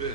Ugh.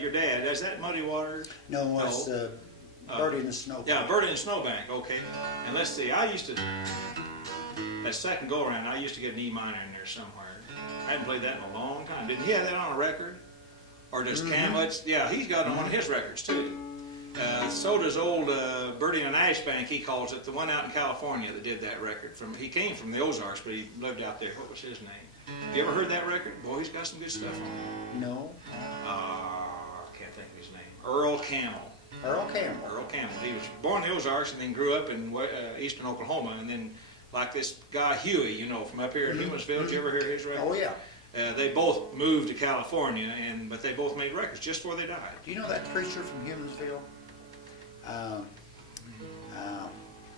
Your dad, is that Muddy Waters? No, it's Birdie and the Snowbank. Yeah, Birdie and Snowbank, okay. And let's see, I used to, that second go around, I used to get an E minor in there somewhere. I hadn't played that in a long time. Didn't he have that on a record? Or just Camlet's? Yeah, he's got it on one of his records too. So does old Birdie and Ashbank, he calls it, the one out in California that did that record. He came from the Ozarks, but he lived out there. What was his name? You ever heard that record? Boy, he's got some good stuff on it. No. I can't think of his name. Earl Camel. Earl Camel. Earl Camel. He was born in the Ozarks and then grew up in eastern Oklahoma. And then, like this guy Huey, you know, from up here in Humansville, did you ever hear his record? Oh, yeah. They both moved to California, but they both made records just before they died. Do you know that preacher from Humansville?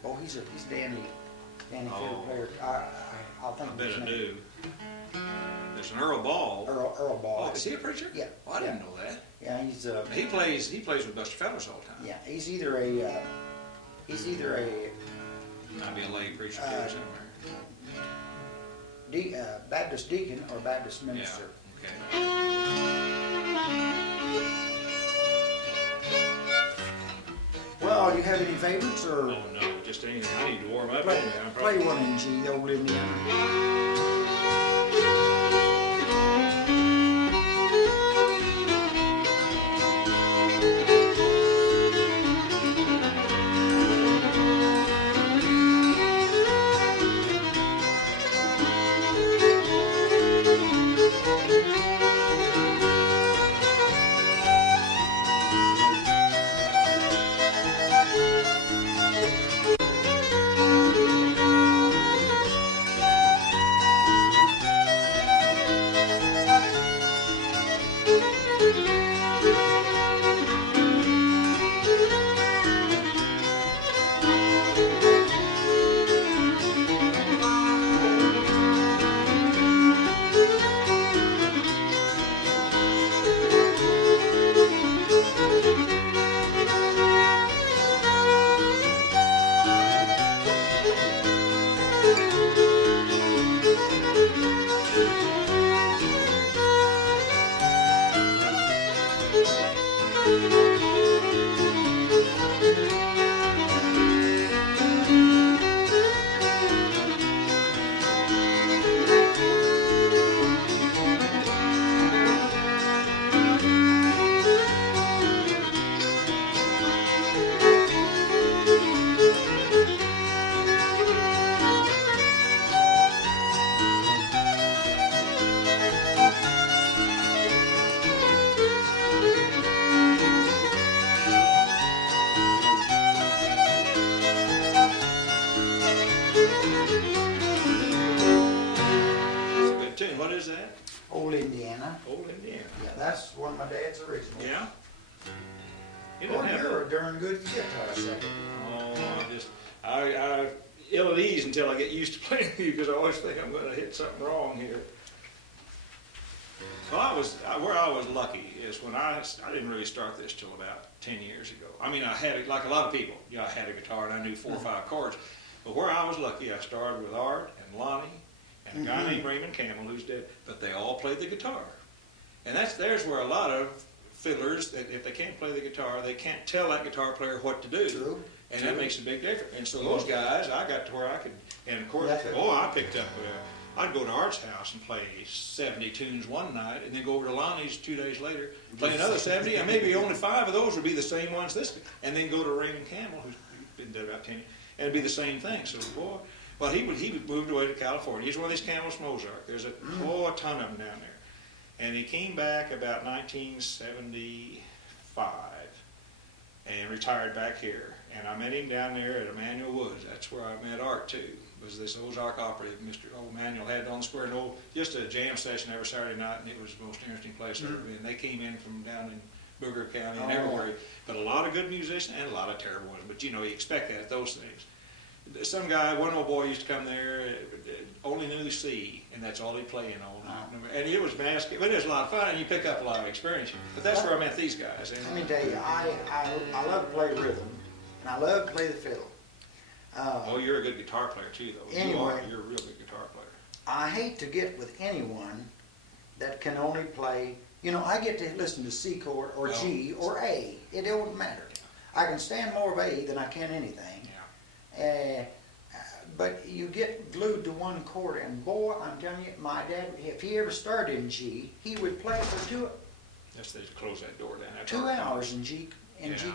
Oh, he's Danny fiddle player. I'll think of his name. I bet I do. There's an Earl Ball. Earl Ball. Oh, is he a preacher? Yeah. Well, I didn't know that. Yeah, he's He plays with Buster Fellows all the time. Yeah, he's either a Might be a lay preacher too somewhere. Baptist deacon or Baptist minister. Yeah. Okay. Well, do you have any favorites or? Oh no, just anything. I need to warm up. Play one in G, the old Indiana. Yeah? You're a darn good guitar second. Oh, I'm ill at ease until I get used to playing with you because I always think I'm going to hit something wrong here. Well, where I was lucky is when I didn't really start this till about 10 years ago. I mean, I had it like a lot of people. You know, I had a guitar and I knew 4 or 5 chords. But where I was lucky, I started with Art and Lonnie and a guy named Raymond Campbell who's dead. But they all played the guitar, and there's where a lot of fiddlers, if they can't play the guitar, they can't tell that guitar player what to do. True. And that makes a big difference. And so those guys, I got to where I could, and of course, I picked up. I'd go to Art's house and play 70 tunes one night, and then go over to Lonnie's 2 days later, play another 70, and maybe only 5 of those would be the same ones this week. And then go to Raymond Campbell, who's been dead about 10 years, and it'd be the same thing. So, boy, well, he moved away to California. He's one of these Campbells from Ozarks. There's a ton of them down there. And he came back about 1975 and retired back here. And I met him down there at Emmanuel Woods. That's where I met Art, too. It was this Ozark operative Mr. Emmanuel had on the square, just a jam session every Saturday night, and it was the most interesting place I've ever been. They came in from down in Booger County and everywhere. But a lot of good musicians and a lot of terrible ones. But, you know, you expect that, those things. Some guy, one old boy used to come there, only knew C, and that's all he'd play in all night. And it was basket, but it was a lot of fun, and you pick up a lot of experience. But that's where I met these guys. Let me tell you, I love to play rhythm, and I love to play the fiddle. Oh, you're a good guitar player too, though. Anyway, you're a real good guitar player. I hate to get with anyone that can only play, you know, I get to listen to C chord or G or A. It don't matter. I can stand more of A than I can anything. But you get glued to one chord, and boy, I'm telling you, my dad, if he ever started in G, he would play for Just to close that door down. 2 hours in G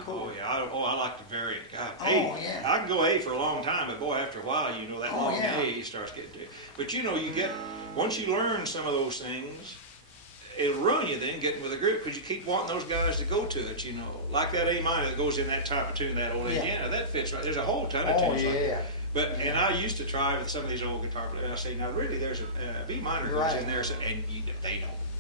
chord. Oh yeah, I like to vary it. God, yeah. I can go A for a long time, but boy, after a while, you know that long A starts getting to it. But you know, once you learn some of those things, it'll run you then getting with a group, because you keep wanting those guys to go to it, you know. Like that A minor that goes in that type of tune, that old Indiana, that fits right. There's a whole ton of tunes like that. And I used to try with some of these old guitar players, and I say, now really, there's a B minor goes in there, and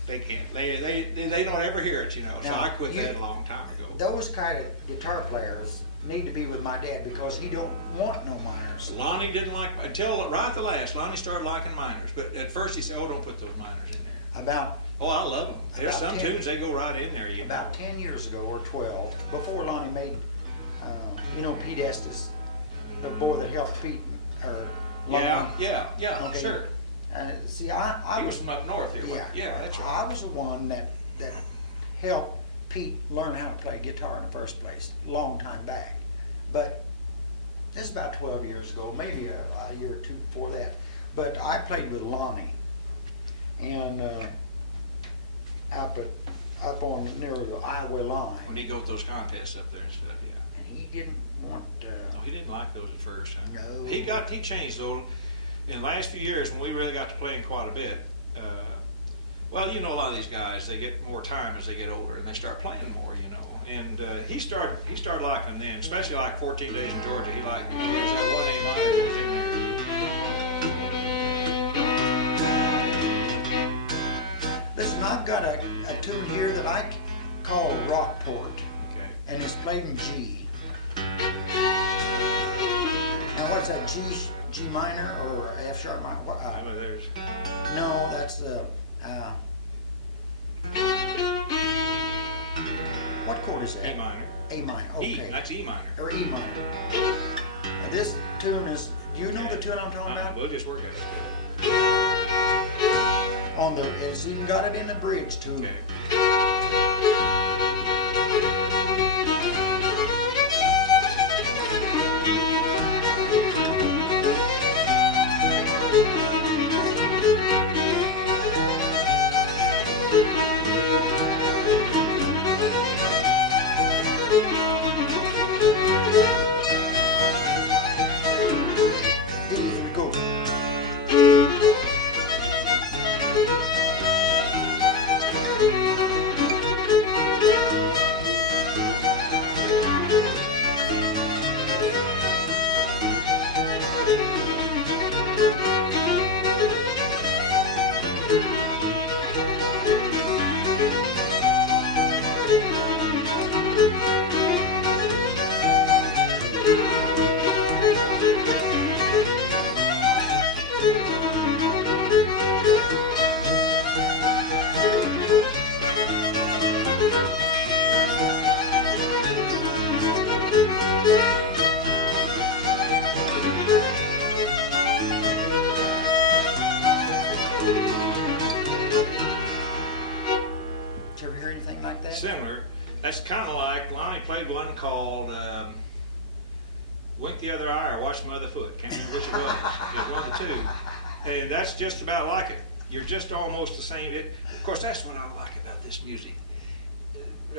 they can't, they don't ever hear it, you know. So I quit that a long time ago. Those kind of guitar players need to be with my dad, because he don't want no minors. Lonnie didn't like, until right at the last, Lonnie started liking minors. But at first he said, oh, don't put those minors in there. I love them. There's some tunes, they go right in there. About 10 years ago, or 12, before Lonnie made, you know, Pete Estes, the boy that helped Pete, or Lonnie. Yeah, okay. Sure. See, he was from up north here. Yeah, that's right. I was the one that helped Pete learn how to play guitar in the first place, a long time back. But this is about 12 years ago, maybe a year or two before that. But I played with Lonnie, and up on near the Iowa line. When he go with those contests up there and stuff, yeah. And he didn't want. No, he didn't like those at first. Huh? No. He changed those in the last few years when we really got to playing quite a bit. Well, you know, a lot of these guys, they get more time as they get older, and they start playing more, you know. And he started liking them then, especially like 14 Days in Georgia. He liked, there's that one A minor that was in there. Listen, I've got a tune here that I call Rockport, and it's played in G. Now, what's that, G minor or F sharp minor? I know there's. No, that's the. What chord is that? A minor. A minor. Okay. That's E minor. Or E minor. This tune is. Do you know the tune I'm talking about? We'll just work at it. It's even got it in the bridge too. Okay. Here we go. anything like that? Similar. That's kind of like, Lonnie played one called Wink the Other Eye or Watch My Other Foot. Can't remember which it was. It was one of the two. And that's just about like it. You're just almost the same. Of course, that's what I like about this music.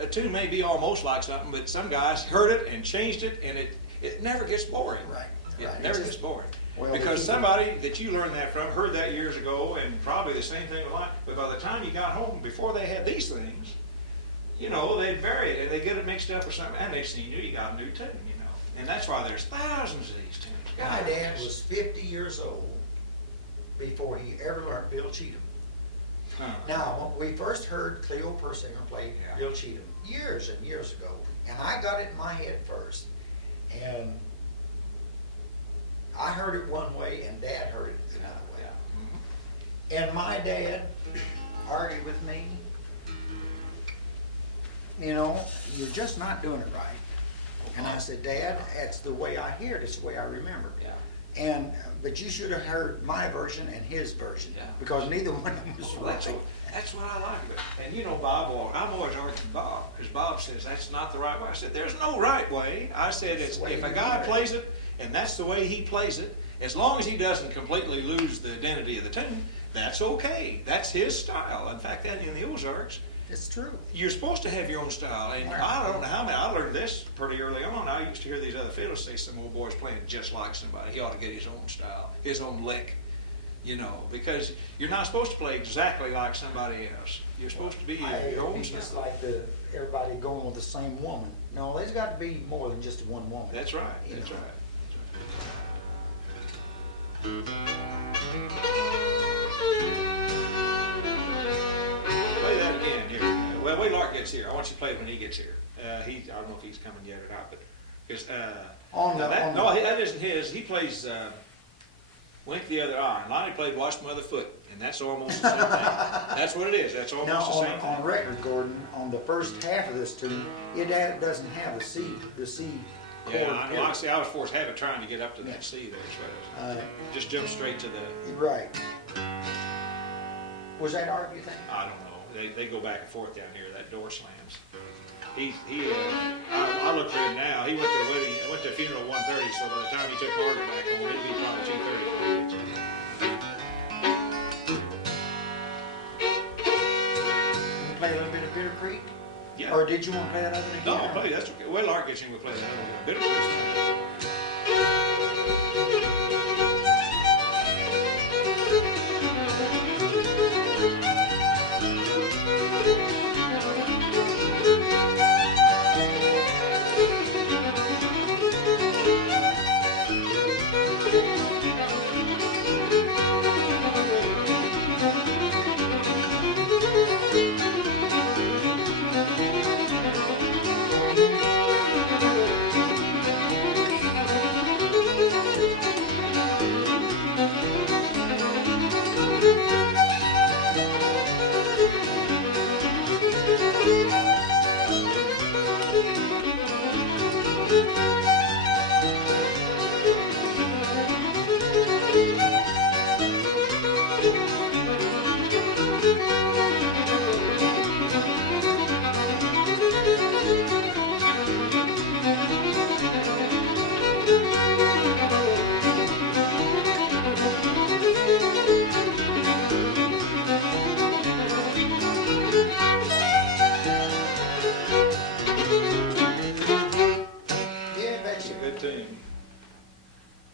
A tune may be almost like something, but some guys heard it and changed it, and it never gets boring. Right. It Right. never gets boring. Well, Because somebody that you learned that from heard that years ago, and probably the same thing with mine, but by the time you got home, before they had these things, you know, they'd vary it, and they get it mixed up or something, and next thing you knew, you got a new tune, you know. And that's why there's thousands of these tunes. My dad was 50 years old before he ever learned Bill Cheatham. Huh. Now, when we first heard Cleo Persinger play Yeah. Bill Cheatham years and years ago, and I got it in my head first, and I heard it one way, and Dad heard it another way. Yeah. Mhm. And my dad argued with me, you know, you're just not doing it right. And I said, Dad, that's the way I hear it, it's the way I remember it. Yeah. But you should have heard my version and his version, Yeah. because neither one of them was Well, right. that's what I like of it. And you know, I'm always arguing with Bob, because Bob says that's not the right way. I said, there's no right way. I said, It's the way if a you guy hear it. plays it, and that's the way he plays it, as long as he doesn't completely lose the identity of the tune, that's okay. That's his style. In fact, that in the Ozarks, It's true. you're supposed to have your own style. And I don't know how many, I learned this pretty early on. I used to hear these other fiddlers say some old boy's playing just like somebody. He ought to get his own style, his own lick, you know, because you're not supposed to play exactly like somebody else. You're supposed to be your own It's just style. like everybody going with the same woman. No, there's got to be more than just one woman. That's right, You that's know. right. Play that again here. Well, wait till Art gets here. I want you to play it when he gets here. I don't know if he's coming yet or not, but because that isn't his. He plays Wink the Other Eye. And Lonnie played Watch My Other Foot, and that's almost the same thing. That's what it is. That's almost Now, the same thing. on record, Gordon, on the first half of this tune, it doesn't have the C chord. Yeah, I know. period. I was forced habit trying to get up to that C there. So just jump straight to the. Right. Was that Art, you think? I don't know. They go back and forth down here. That door slams. I look for him now. He went to a wedding. Went to a funeral at 1:30. So by the time he took Margaret back home, it'd be probably 2:30 before he gets here. You play a little bit of Bittercreek? Yeah. Or did you want to play that other again? No, play that's okay. Well, Art gets in. We'll play that other one. Bittercreek.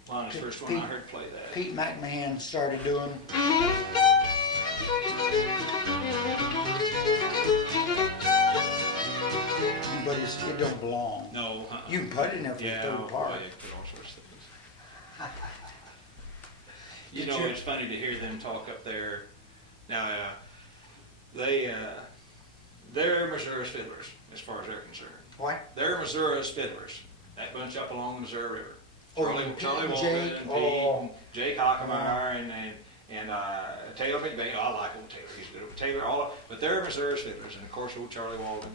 Lonnie's first one I heard play that. Pete McMahon started doing. But it don't belong. No. You can put it in there for the Yeah, third part. yeah, put all sorts of things. You know, it's funny to hear them talk up there. Now, they're Missouri's fiddlers, as far as they're concerned. What? They're Missouri's fiddlers. That bunch up along the Missouri River. Oh, Charlie and Walden Jake, and Pete, and Jake Hockemeyer, and Taylor McBain. Oh, I like old Taylor. He's good. Taylor, but they're Missouri's fiddlers, and of course old Charlie Walden.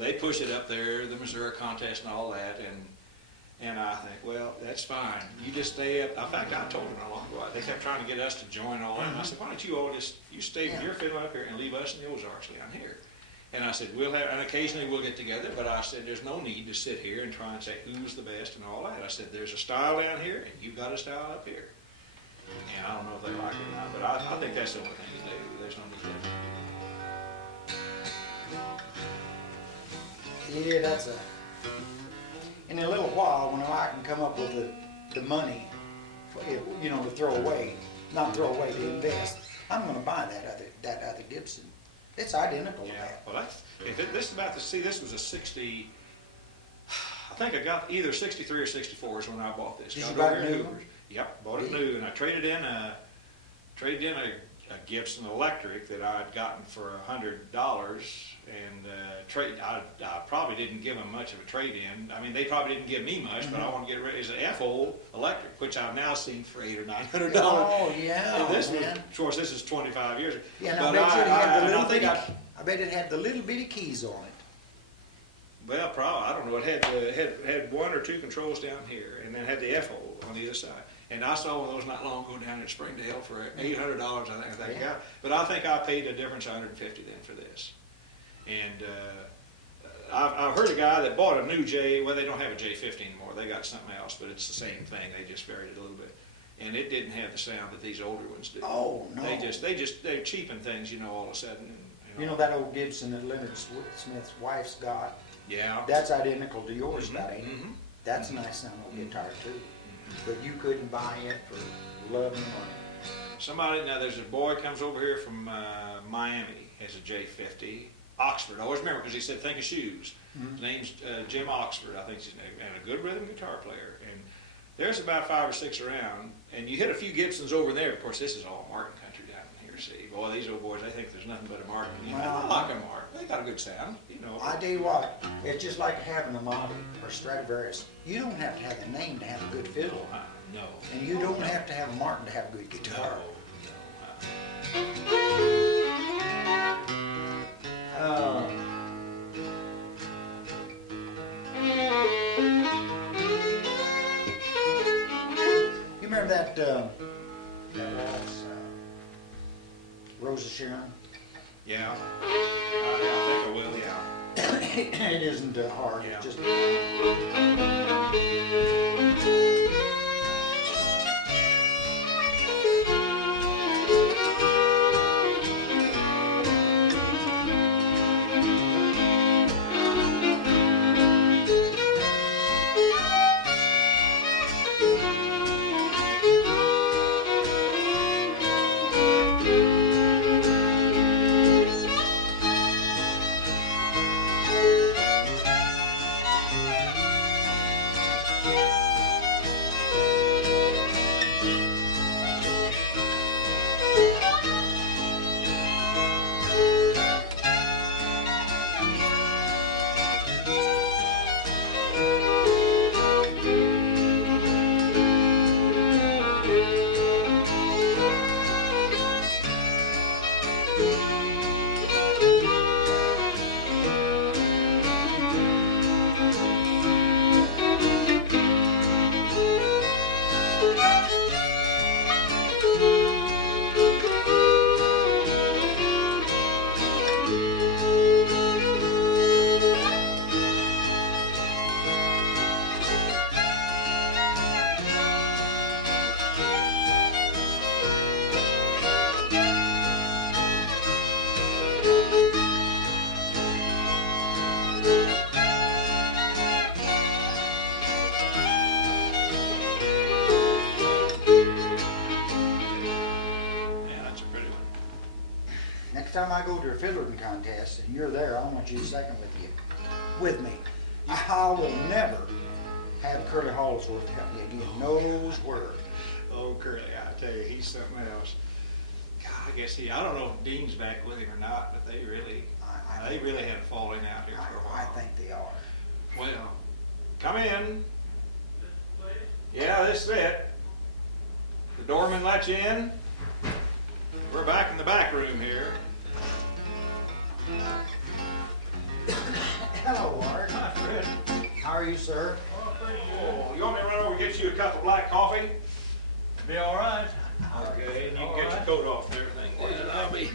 They push it up there, the Missouri contest and all that, and I think, well, that's fine. You just stay up. In fact, I told them not long ago. They kept trying to get us to join all that. And I said, why don't you all you stay with your fiddle up here and leave us in the Ozarks down here? And I said, we'll have, and occasionally we'll get together, but I said, there's no need to sit here and try and say who's the best and all that. I said, there's a style down here, and you've got a style up here. And I don't know if they like it or not, but I think that's the only thing to do. There's no need to. Yeah, that's a. In a little while, when I can come up with the money, for, you know, to throw away, not throw away, to invest, I'm going to buy that other Gibson. It's identical to that. Well, that's, this is about to see. This was a 60. I think I got either 63 or 64 is when I bought this. Did you buy it new? Yep, bought it new, and I traded in a Gibson electric that I had gotten for $100, and I probably didn't give them much of a trade-in. I mean, they probably didn't give me much, but I want to get rid. It's an F-hole electric, which I've now seen for $800 or $900. Oh yeah, and this man. was, of course, this is 25 years ago. Yeah, and but I bet it had the little bitty keys on it. Well, probably, I don't know. It had one or two controls down here, and then had the F-hole on the other side. And I saw one of those not long ago down in Springdale for $800, I think. Yeah. But I think I paid a difference of $150 then for this. And I've heard a guy that bought a new J. Well, they don't have a J50 anymore. They got something else, but it's the same thing. They just varied it a little bit. And it didn't have the sound that these older ones do. Oh no! They cheapen things, you know, all of a sudden. And you know that old Gibson that Leonard Smith's wife's got? Yeah. That's identical to yours, Mm-hmm. about ain't it? Mm-hmm. That's a nice sounding guitar too. But you couldn't buy it for love and money. Somebody, now there's a boy comes over here from Miami, has a J50, Oxford. I always remember because he said, think of shoes. His name's Jim Oxford, I think he's and a good rhythm guitar player. And there's about 5 or 6 around, and you hit a few Gibsons over there. Of course, this is all Martin country down here, see. Boy, these old boys, they think there's nothing but a Martin. You know, I like a Martin. They got a good sound, you know. I tell you what, it's just like having a Monty or Stradivarius. You don't have to have a name to have a good fiddle. No. And you don't have to have a Martin to have a good guitar. You remember that waltz, Rose of Sharon? Yeah. I think I will, yeah. It isn't hard. Yeah. Just time I go to a fiddling contest and you're there, I want you to second with me. I will never have Curley Haworth help me again. Knows word. Oh, Curley, I tell you, he's something else. God, I guess I don't know if Dean's back with him or not, but they really had a falling out here for a while. I think they are. Well, come in. Yeah, this is it. The doorman let you in. We're back in the back room here. Hello, Art. Hi, Fred. How are you, sir? Oh, you want me to run over and get you a cup of black coffee? Be all right. Okay, and you can get your coat off and everything. I'll be.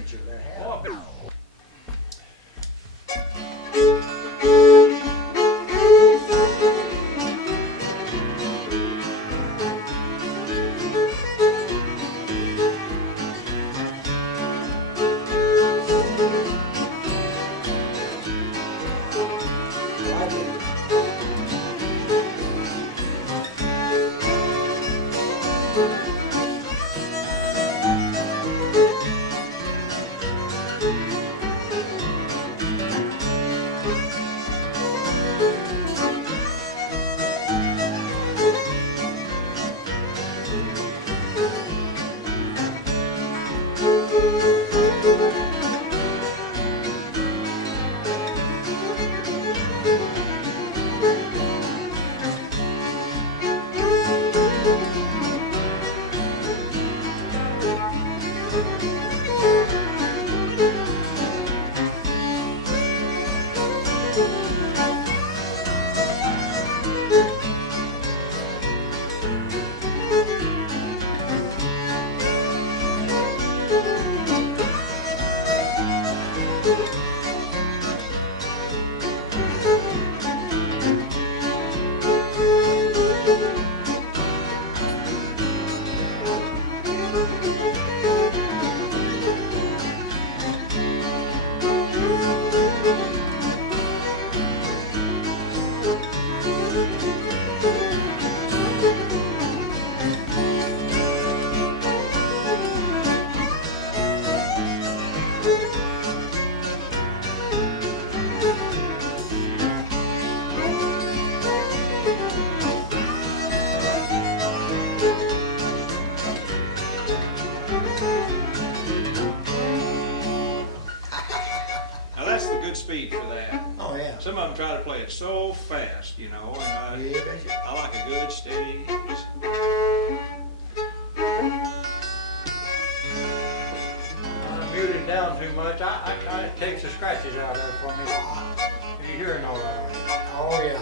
Now that's the good speed for that. Oh, yeah. Some of them try to play it so fast, you know, and Yeah, betcha. I like a good steady. I muted it down too much. I kind of takes the scratches out there for me. Are you hearing all right? Oh, yeah.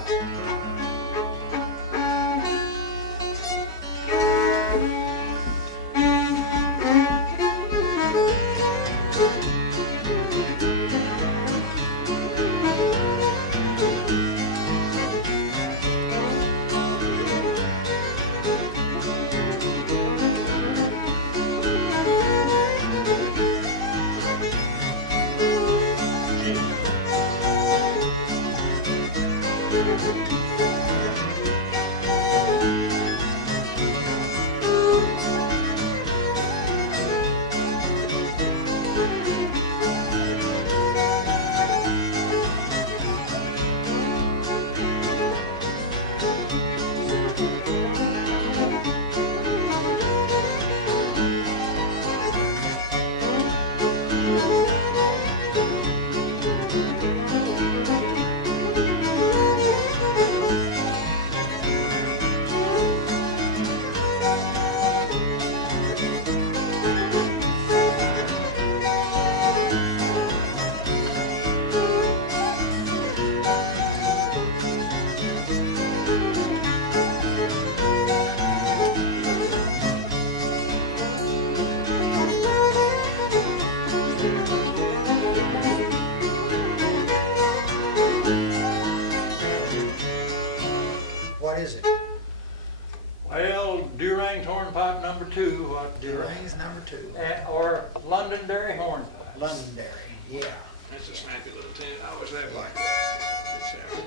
What is it? Well, Durangue's Hornpipe number 2. What Durangue's number 2. Or Londonary Hornpipe. Londonary, yeah. That's a snappy little tune. I always have like that.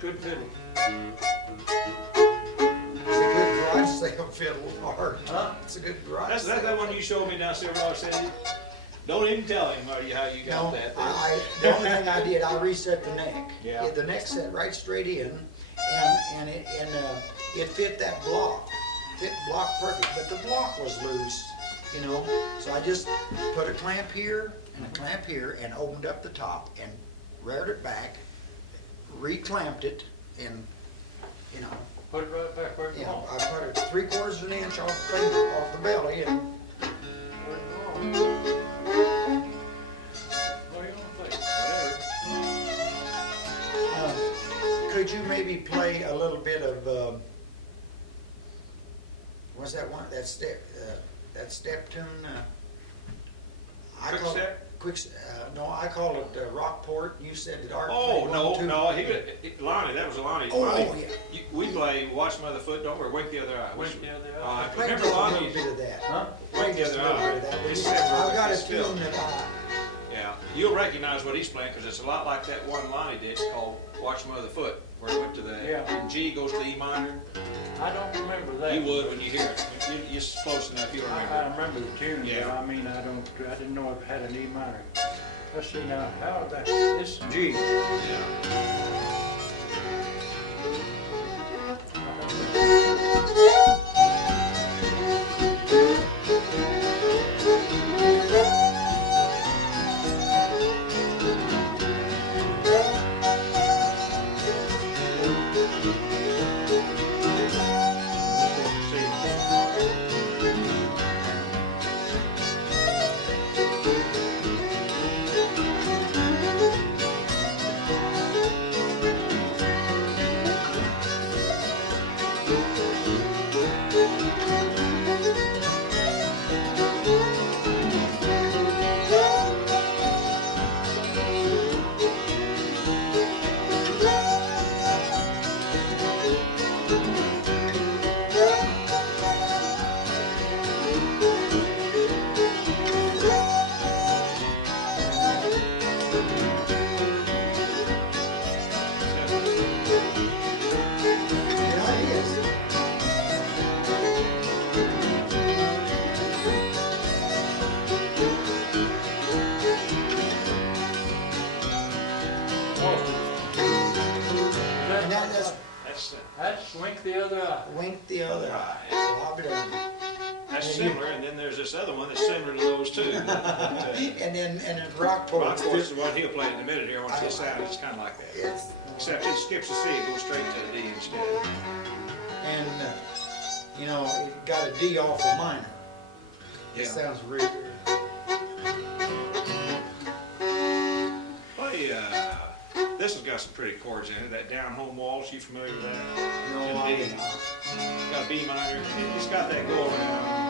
Good fiddle. It's a good garage sale fiddle, hard. Huh? It's a good garage That's sale. that one you showed me downstairs when I said, don't even tell him how you got No, that. the only thing I did, I reset the neck. Yeah. The neck set right straight in, and it fit that block. Fit block perfect, but the block was loose, you know. So I just put a clamp here and a clamp here, and opened up the top and reared it back, reclamped it, and you know. Put it right back where it Yeah, belongs. I put it 3/4 of an inch off the belly, and Where it belongs. What do you want to play? Whatever. could you maybe play a little bit of what's that one? That step tune. I Quick call step? It, no, I call it Rockport. You said it. Oh, no, Lonnie, that was Lonnie. Oh, Lonnie, yeah. We play Watch My Other Foot, don't we? Wink the Other Eye. Wink the Other Eye. Play Remember just a Lonnie? little bit of that. Huh? Play Wink the just a Other little Eye. bit of that. It's I've separate, got a it's still. tune that Yeah, you'll recognize what he's playing because it's a lot like that one Lonnie did called Watch My Other Foot, where it went to the Yeah. G goes to E minor. I don't remember that. You would when you hear it. You're close enough, you'll remember. I remember the tune, Yeah. but I mean, I didn't know it had an E minor. Let's see now, how about this G? Yeah. wink the other eye. Wobbly. That's similar, and then there's this other one that's similar to those two. And then Rockport. Rockport's the one he'll play in a minute here. Once this sound, it's kind of like that. Yes. Except it skips a C, it goes straight to a D instead. And, you know, it got a D off a minor. It Yeah. sounds really Play, this has got some pretty chords in it. That down home waltz, you familiar with that? No, In D. Got a B minor. It's got that go around.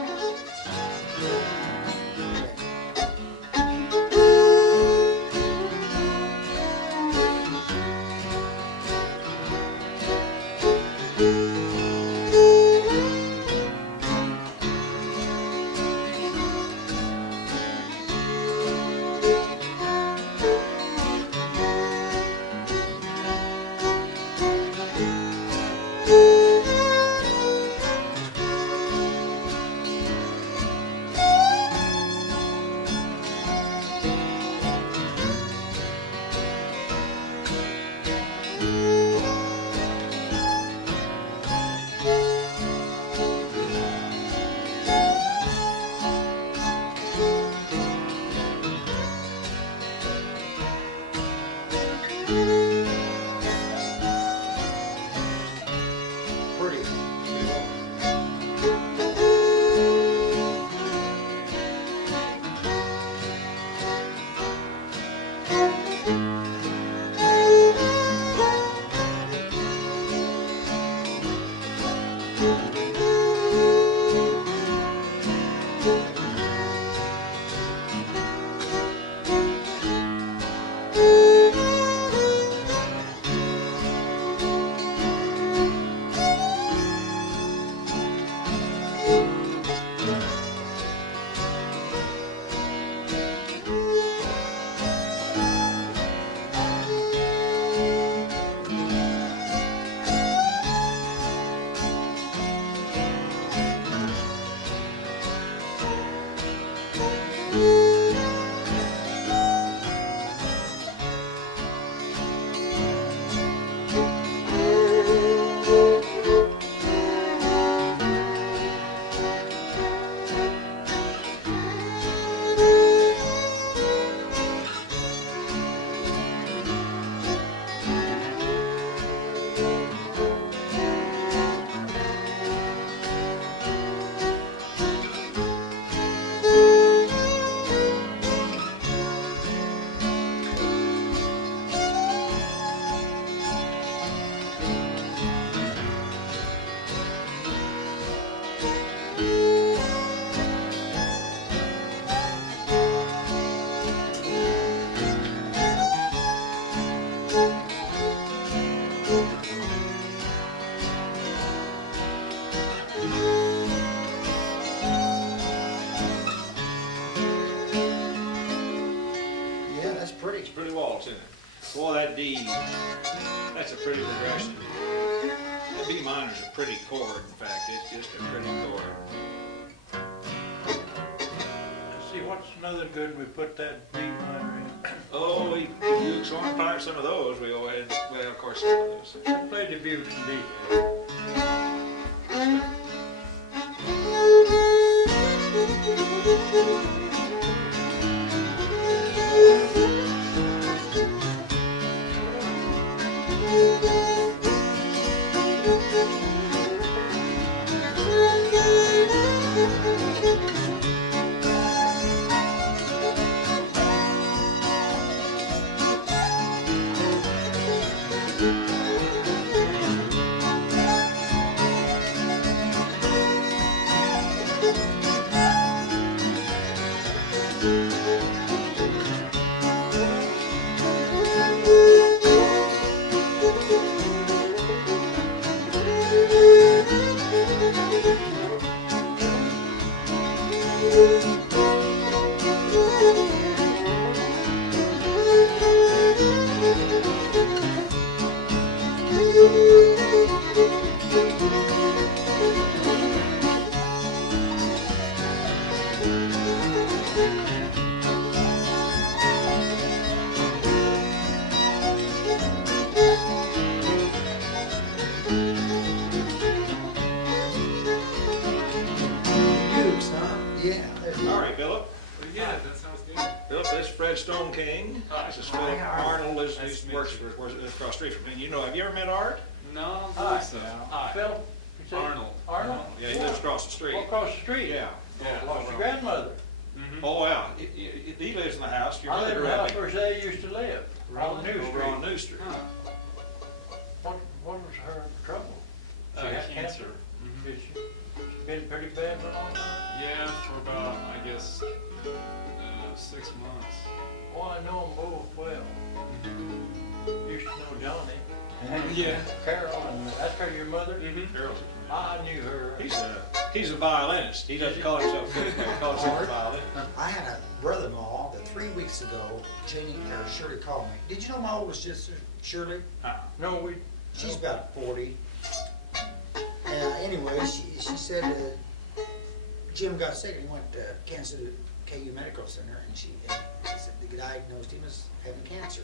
pretty. It's pretty waltz, isn't it? Boy, that D, that's a pretty progression. The B minor's a pretty chord, in fact, it's just a pretty chord. Let's see, what's another good we put that B minor in? Oh, Dubuque's Hornpipe, some of those, we go ahead, well, of course, some of those. Play Dubuque and D. Yeah. All right, Philip. Well, yeah, that sounds good. Philip, this is Fred Stoneking. Hi. This is Philip Arnold. Nice This to meet works you. for across the street from me. You know, have you ever met Art? No, I don't Hi. believe so. Hi. Phil, you say? Arnold. Arnold? Yeah, he lives across the street. Well, across the street. Yeah. Yeah. Lost your grandmother. Mm-hmm. Oh, yeah. He lives in the house. Your I mother live in grew the up house where they used to live, on New over Street. on New Street. Huh. What was her trouble? She had Cancer. Did she? It's been pretty bad for a long time? Yeah, for about, I guess, 6 months. Oh, I know them both well. Used to know Johnny. Yeah. Carol, and that's her, your mother? Mm-hmm. Harold's I knew her. He's a violinist. He doesn't call himself he calls himself a violinist. I had a brother-in-law that 3 weeks ago, Shirley called me. Did you know my oldest sister, Shirley? No, She's about 40. Anyway, she said Jim got sick and he went to Kansas City KU Medical Center, and she said they diagnosed him as having cancer.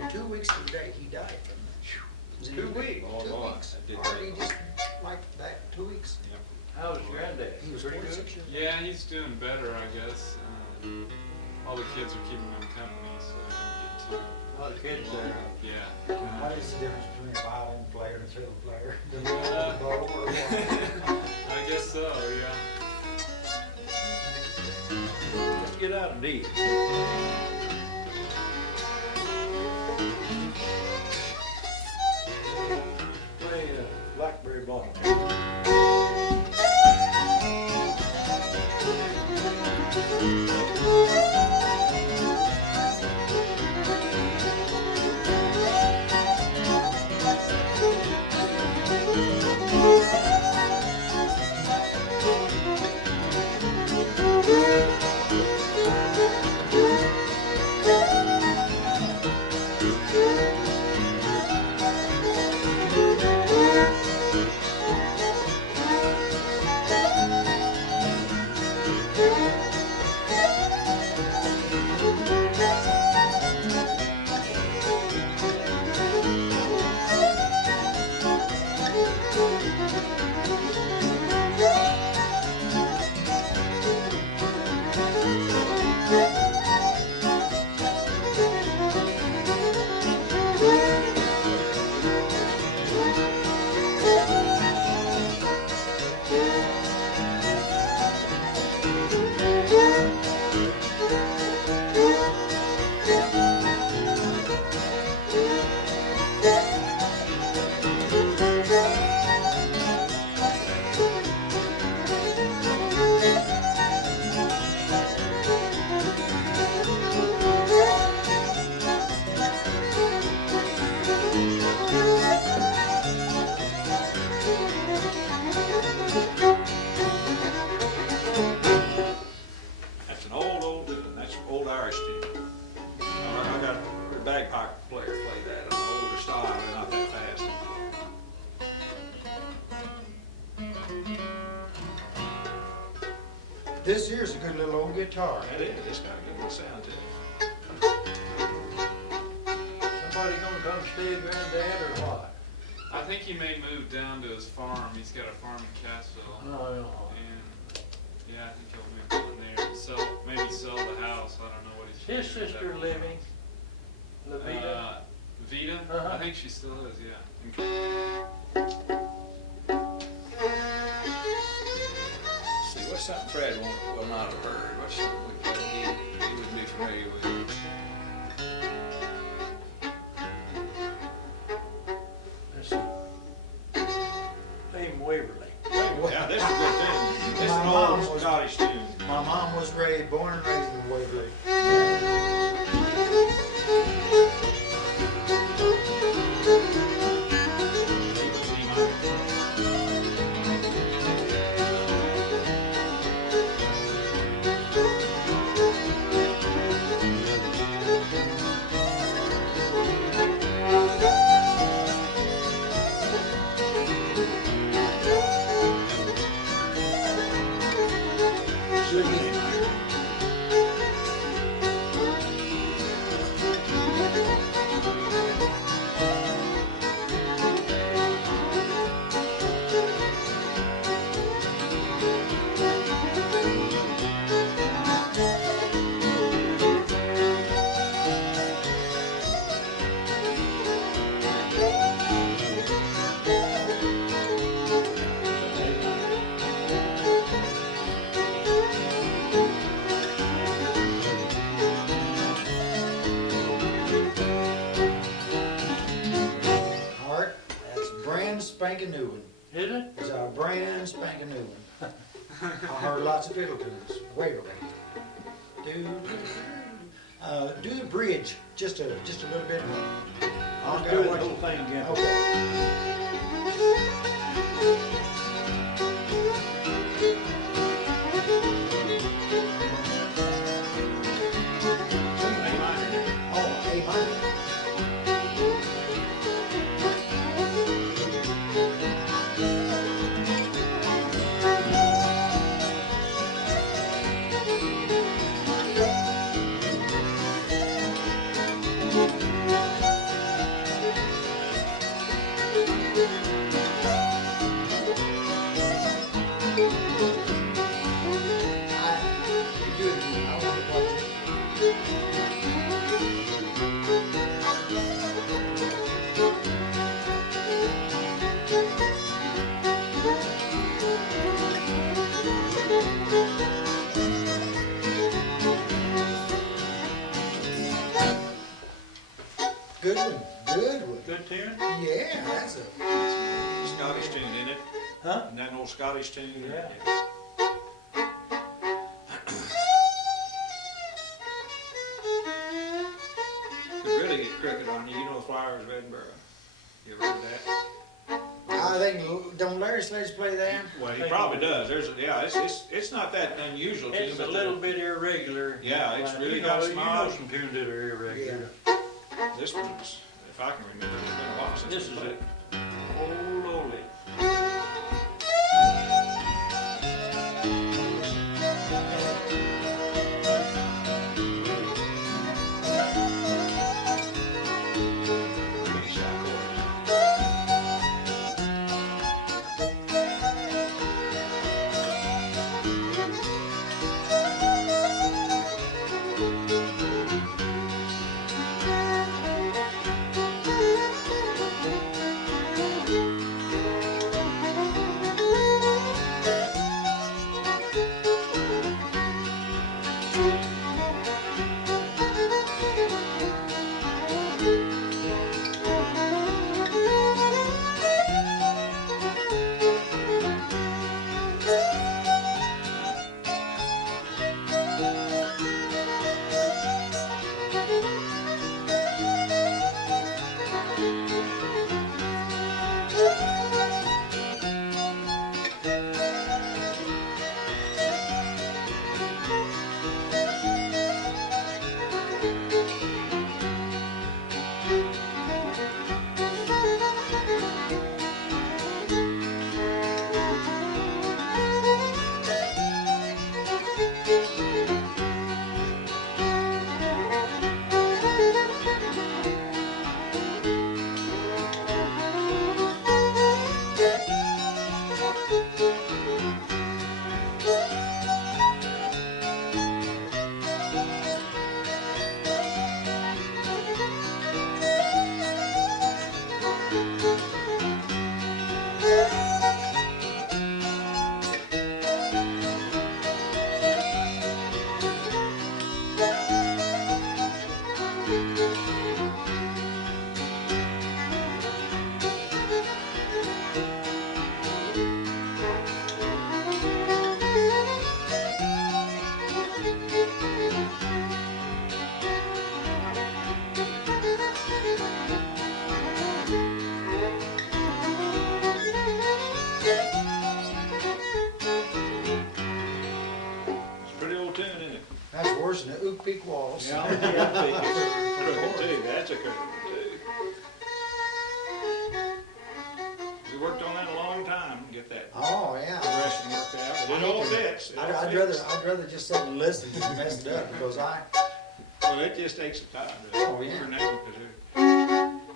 And 2 weeks to the day, he died from it. 2 weeks. Oh, 2 Lord, weeks. that did Hardly that. just like that, 2 weeks. How was your granddad? He was Pretty 46 years old. Yeah, he's doing better, I guess. All the kids are keeping him company, so I didn't get A lot of kids there. too. Yeah. What is the difference between a violin player and a fiddle player? I guess so, yeah. Let's get out and eat. Play Blackberry Blonde. That's an old that's an old Irish tune. I got a bagpipe player play that on an older style, and not that fast. This here's a good little old guitar. That is, it's got a good little sound to it. Somebody gonna come stay at Granddad or what? I think he may move down to his farm. He's got a farm in Cassville. No. And yeah, I think he'll move down there and maybe sell the house. I don't know what he's His figuring sister out. living, Levita. Vita? Uh-huh. I think she still is, yeah. See, what's something Fred will not have heard? What's something he would be familiar with? Let's see. Name Waverly. Yeah, this is a good tune. This is an My mom old was- Scottish tune. My mom was born and raised in Waverly. spanking new one. Is it? It's a brand spanking new one. I heard lots of fiddle tunes. Wait a minute. Do the bridge just a little bit. I'll do the whole thing again. Okay. Oh, A minor. Good one, good one. Good tune? Yeah, that's a. Scottish tune, isn't it? Huh? Isn't that an old Scottish tune? Yeah. Could really get crooked on you. You know the Flowers of Edinburgh. You ever heard that? I think, don't Larry Sledge play that? Well, he probably does. It's not that unusual tune, It's a but little bit irregular. Yeah, it's really you got know, some you know odds. some tunes that are irregular. this one's, if I can remember, it's been a while since This we is played. it. Old Oldie. Big shot chords. Worse than the Ook Peak Waltz. Yeah. Crooked too, that's a crooked too. We worked on that a long time to get that Oh, yeah. progression worked out, but it all fits. It all I'd fits. rather just sit and listen than mess it up because Well, it just takes some time to Oh, yeah. learn that because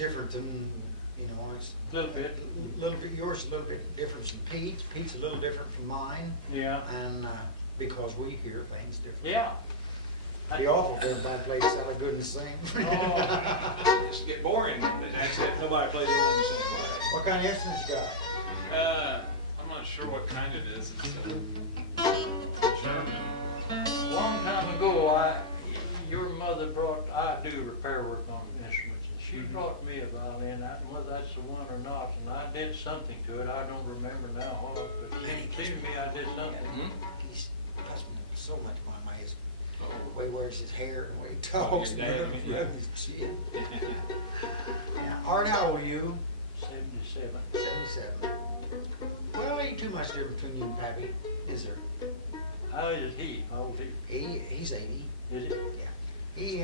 different than, you know, it's A little bit. yours is a little bit different from Pete's. Pete's a little different from mine, Yeah. and because we hear things different. Yeah. Be awful if everybody played Sally Good and sing. Oh, Just get boring. That's it. Nobody plays everything the same way. What kind of instruments you got? I'm not sure what kind it is. It's German. a long time ago, your mother I do repair work on instruments, and she brought me a violin. I don't know whether that's the one or not, and I did something to it. I don't remember now, but it seemed to me I did something. He's touched me so much on my his Oh. the way he wears his hair and the way he talks. your dad, and yeah. rubbing his chin. Yeah. Art, how old are you? 77. 77. Well, ain't too much difference between you and Pappy, is there? How is he? How old is He's 80. he? Is it? He,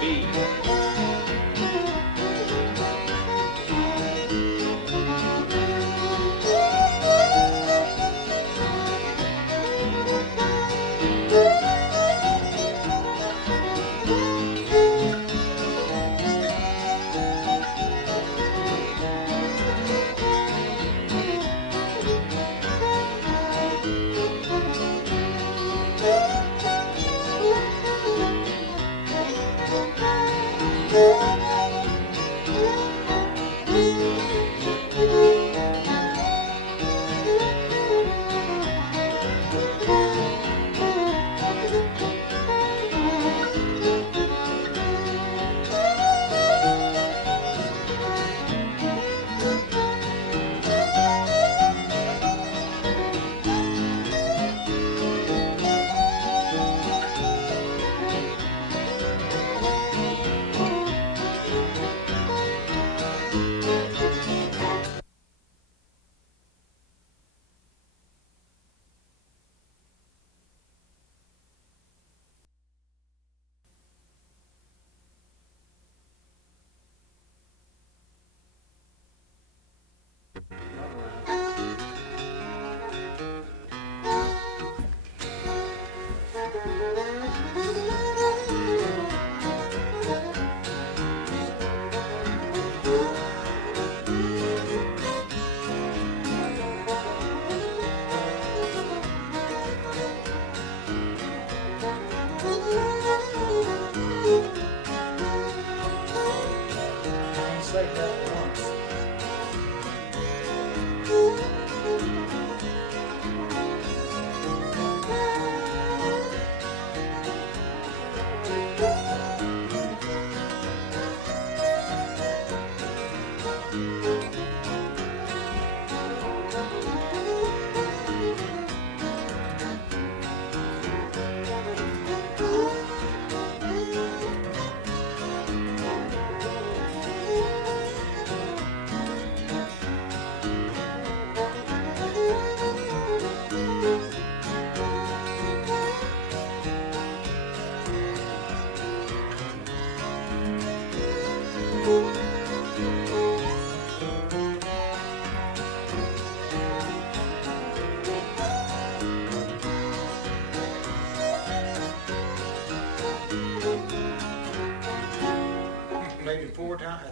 B.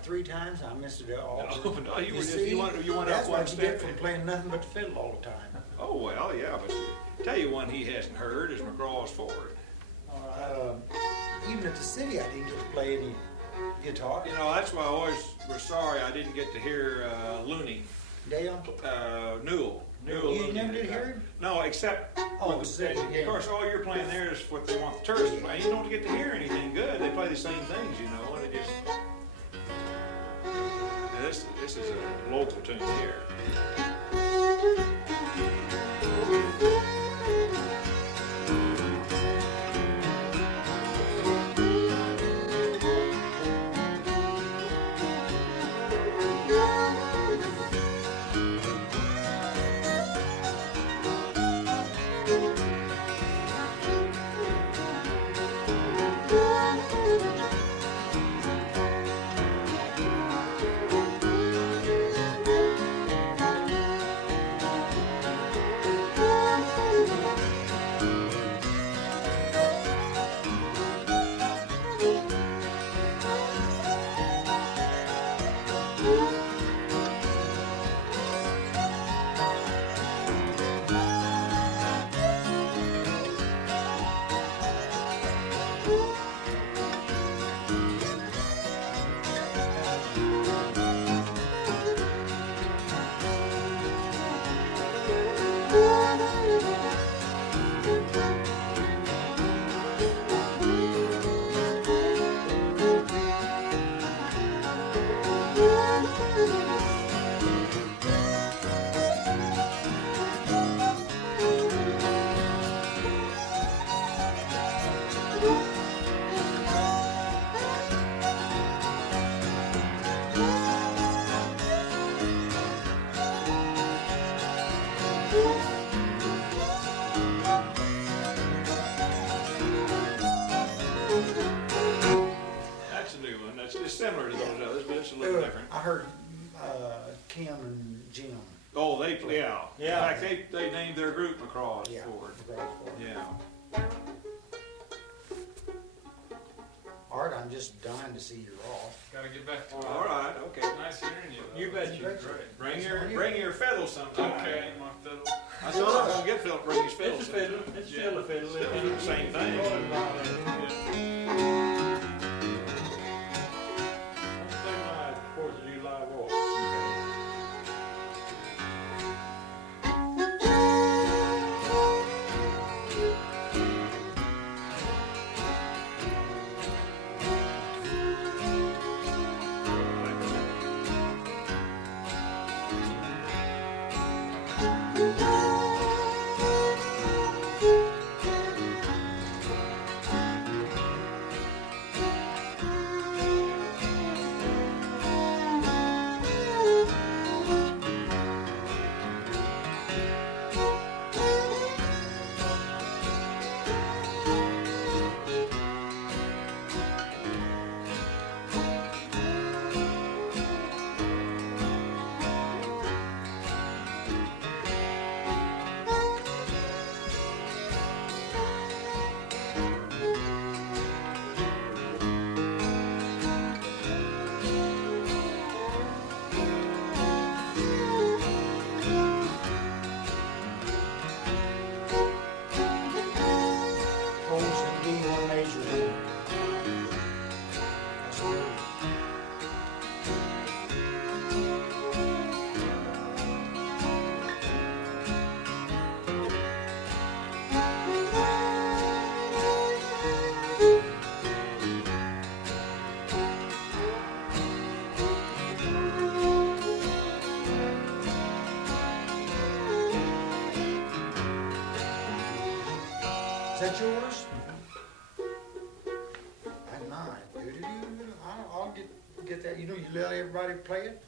Three times, I missed it all. No, you were just, see, you went that's up what one you step. get from playing nothing but the fiddle all the time. Oh, well, yeah, but tell you one he hasn't heard is McGraw's Ford. Even at the city, I didn't get to play any guitar. You know, that's why I always was sorry I didn't get to hear Looney, Dale? Newell. You never did hear him? No, except, Oh, city, yeah. of course, all you're playing there is what they want the tourists to play. You don't get to hear anything good. They play the same things, you know, and it just... Now, this is a local tune here. That's a new one. It's similar to those others, but it's a little different. I heard Kim and Jim. Oh, yeah. Yeah. In fact, they named their group McCraws Yeah. Ford. Yeah. Art, I'm just dying to see you off. Gotta get back to All right. Okay. Nice hearing you. Though. You bet you. Great. Bring your fiddle sometime. Okay, my fiddle. I thought I was gonna get Phil to bring his fiddle. It's a fiddle. sometime. It's still a fiddle. Still the same thing. Yeah. I'll play my 4th of July waltz. Is that yours? That's mine. Doo-doo-doo. I'll get that. You know, you let everybody play it?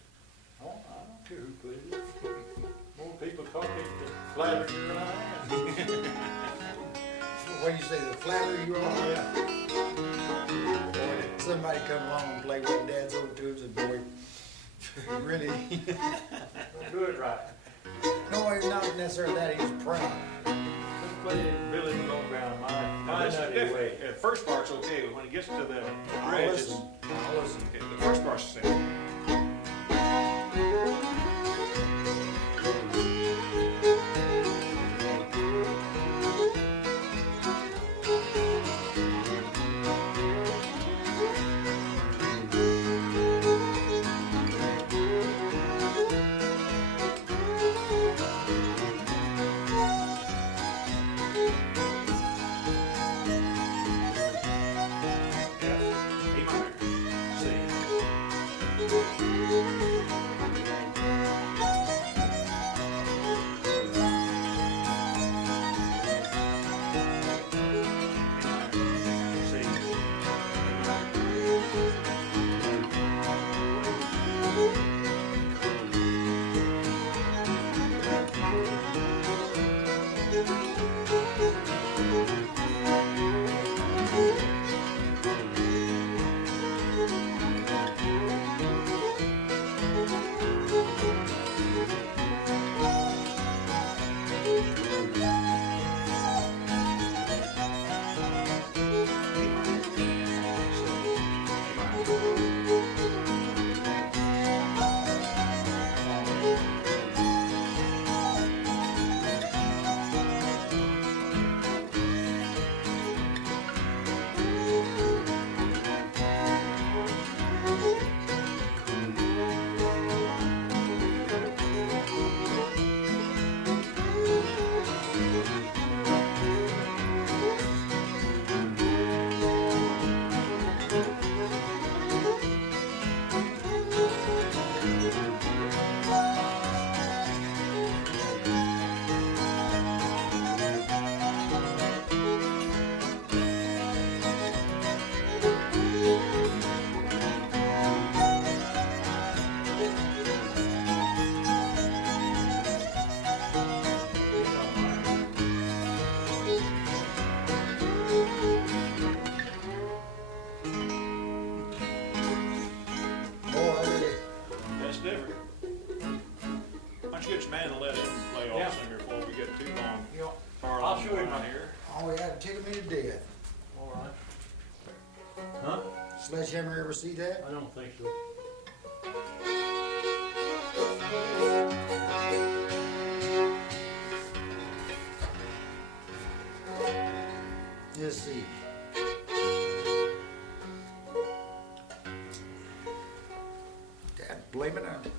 Oh, I don't care who plays it. More people talk it, the flatter than I am. What do you say, the flatter you are? Yeah. Boy, somebody come along and play one dad's old tunes and boy, really. Don't do it right. No, it's not necessarily that, he's proud. Just play it really low ground, my That's nutty different. way. The first part's okay, but when it gets to the I'll bridge, it's, listen. I'll listen. okay, the first part's the same. F, E minor, C. Sledgehammer ever see that? I don't think so. Let's see. Dad, blame it on it.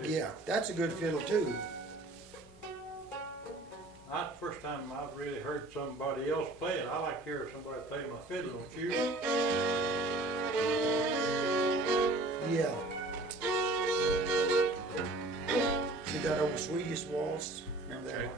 Yeah, that's a good fiddle too. That's the first time I've really heard somebody else play it. I like to hear somebody play my fiddle, don't you? Yeah. See that old Swedish waltz? Remember that one?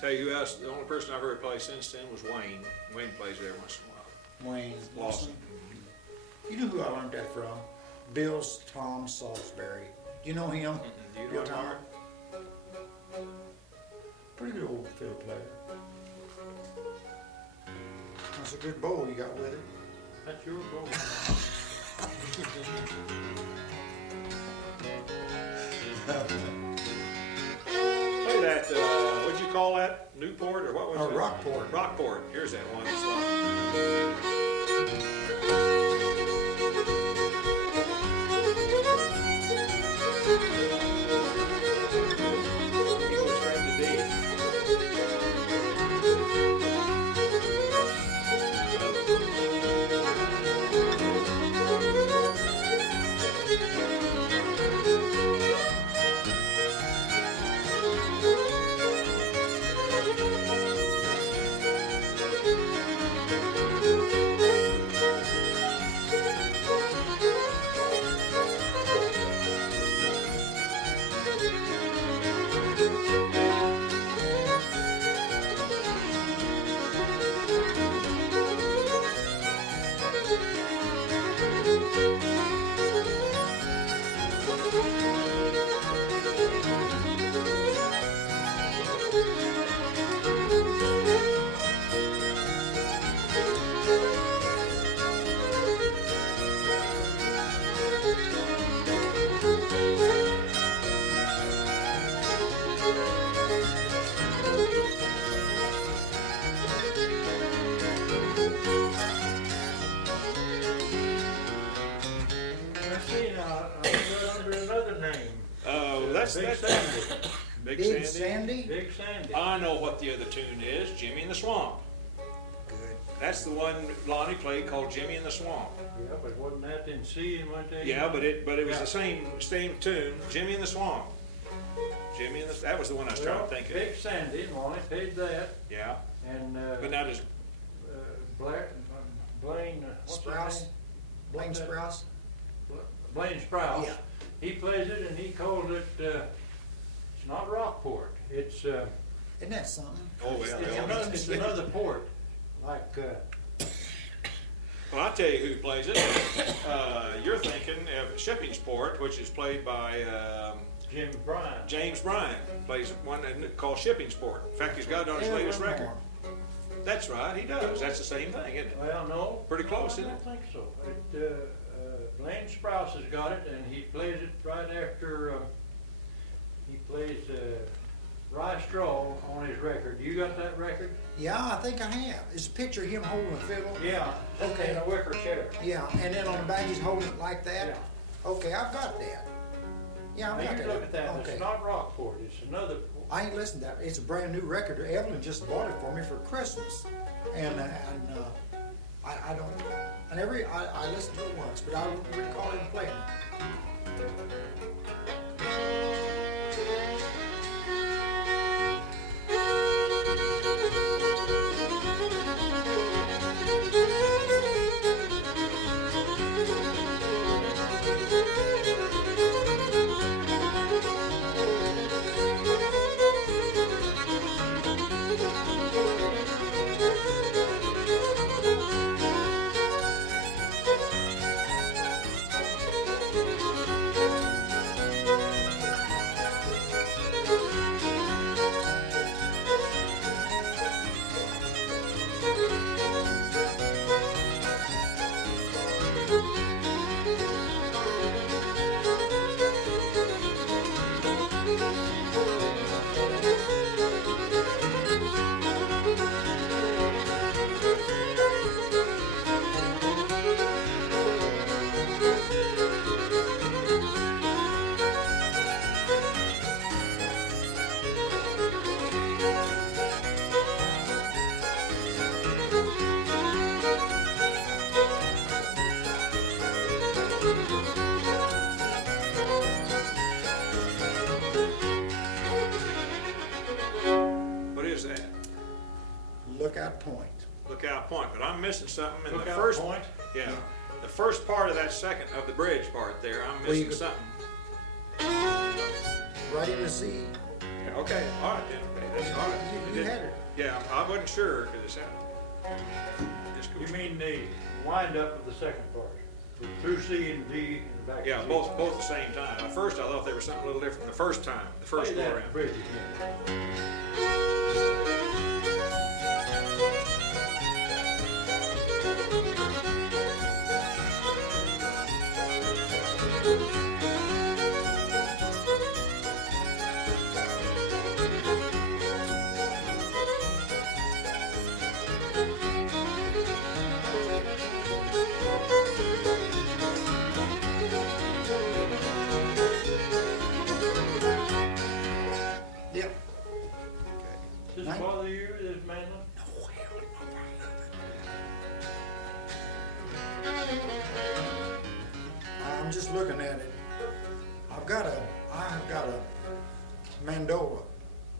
Tell you who else, the only person I've heard play since then was Wayne. Wayne plays there once in a while. Wayne Lawson. You know who I learned that from? Bill's Tom Salisbury. Do you know him? Do you know Bill him, Tom? Mark? Pretty good old fiddle player. That's a good bow you got with it. That's your bow. Play that, what'd you call that? Newport or what was it? Rockport. Rockport. Here's that one. It's like, he goes right to D. that's Big that's Sandy. Big Big Sandy. Sandy? Big Sandy. I know what the other tune is. Jimmy in the Swamp. Good. That's the one Lonnie played called Jimmy in the Swamp. Yeah, but wasn't that in C and went there? Yeah, but it was Yeah. the same tune. Jimmy in the Swamp. That was the one I was trying to think of. Big Sandy, Lonnie paid that, Yeah, and, but now does Blaine, what's his Sprouse? name? Blaine What's that? Sprouse? Blaine Sprouse. Yeah. He plays it and he calls it, it's not Rockport, it's, Isn't that something? oh well. it's another port, like, Well, I'll tell you who plays it. You're thinking of Shippingsport, which is played by Jim Bryan. James Bryan. Plays one called Shippingsport. In fact, he's got it on his latest record. That's right, he does. That's the same thing, isn't it? Well, no. Pretty close, I isn't don't think so. Blaine Sprouse has got it, and he plays it right after, he plays Rye Straw on his record. You got that record? Yeah, I think I have. It's a picture of him holding a fiddle. Yeah. Okay. In a wicker chair. Yeah, and then on the back he's holding it like that? Yeah. Okay, I've got that. Yeah, I've Now got you that. look at that, Okay. it's not Rockport, it's another. I ain't listened to that. It's a brand new record. Evelyn just bought it for me for Christmas. And I don't, I listened to it once, but I don't recall him playing it. Lookout Point. Lookout Point, but I'm missing something in the Lookout first Point? Yeah, the first part of that second of the bridge part there, I'm Well, you missing could- something. Right in the sea. Yeah, okay, all right then. Okay, that's all right. You had it. Yeah, I wasn't sure because it's just You mean the wind up of the second part? Through C and D and back to yeah, C. both at the same time. At first, I thought they were something a little different. The first time, the first Play go that around. bridge again. Yep. Does Nine- it bother you, this mandolin? No, hell no. I'm just looking at it. I've got a mandola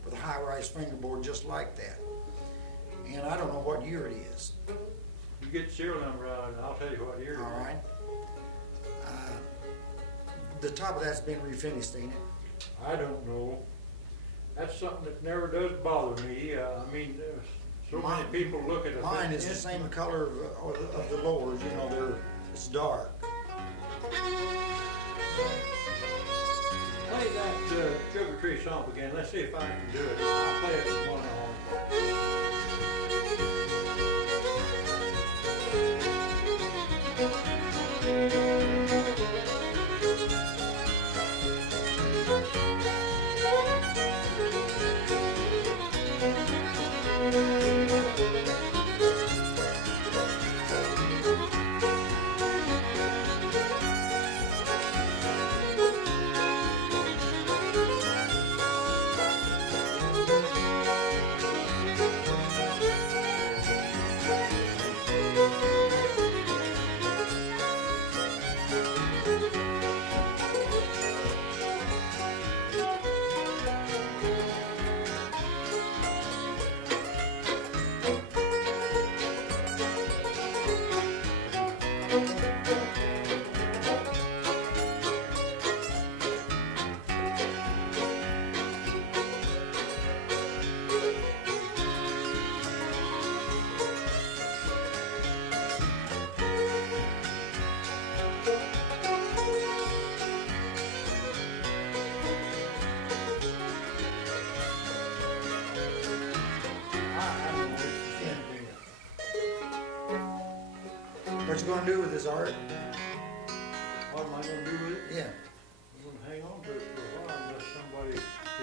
with a high-rise fingerboard just like that. And I don't know what year it is. You get the serial number out and I'll tell you what year it is. All right. The top of that's been refinished, ain't it? I don't know. That's something that never does bother me. I mean, there's so many Mine- people look at a Mine is the same color of the lowers, you know, it's dark. Play that Sugar Tree song again. Let's see if I can do it. I'll play it with one arm. gonna do with this art? What am I gonna do with it? Yeah. I'm gonna hang on to it for a while unless somebody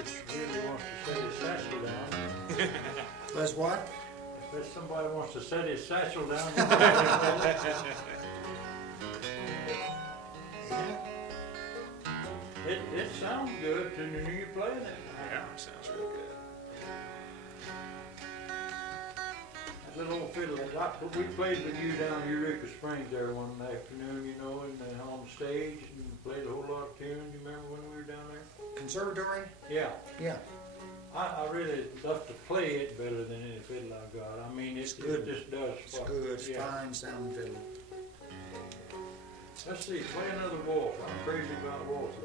just really wants to set his satchel down. Let's what? If somebody wants to set his satchel down. Yeah. It sounds good to when you're playing it. Yeah, sounds real good. That little old fiddle, we played with you down in Eureka Springs there one afternoon, you know, and on stage, and played a whole lot of tunes. You remember when we were down there? Conservatory? Yeah. Yeah. I really love to play it better than any fiddle I've got. I mean, it just does. It's good. It's fine sounding fiddle. Let's see, play another waltz. I'm crazy about waltzes.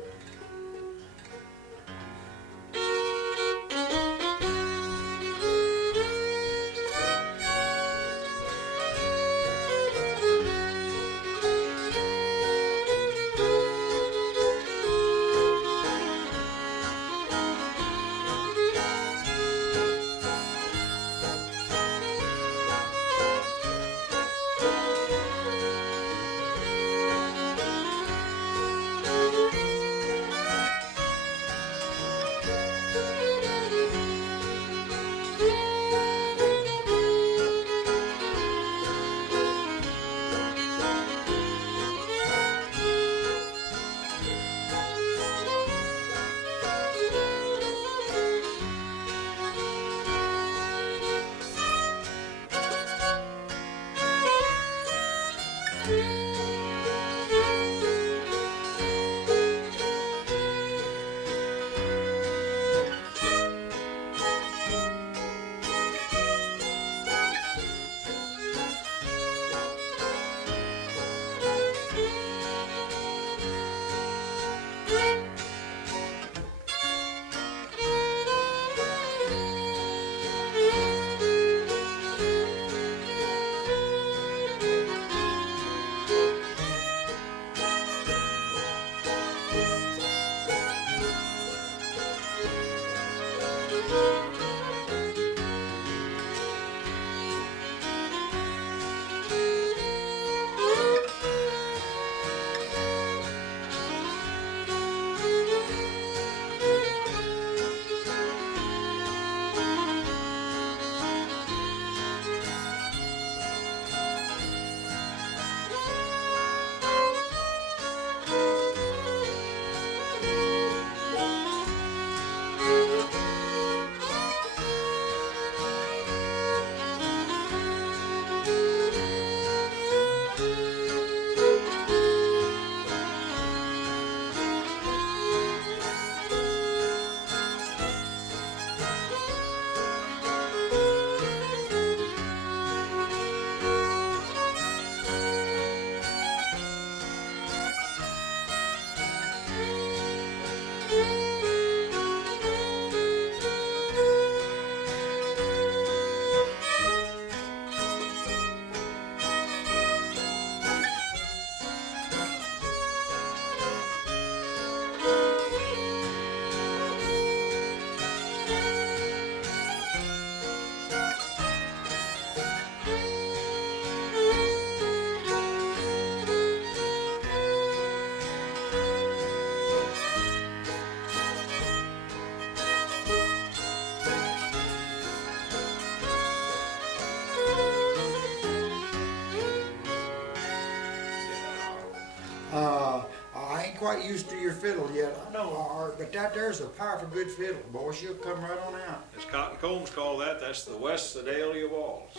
I ain't quite used to your fiddle yet. I know. Art, but that there's a powerful good fiddle. Boy, she'll come right on out. As Cotton Combs called that, that's the West Sedalia Waltz.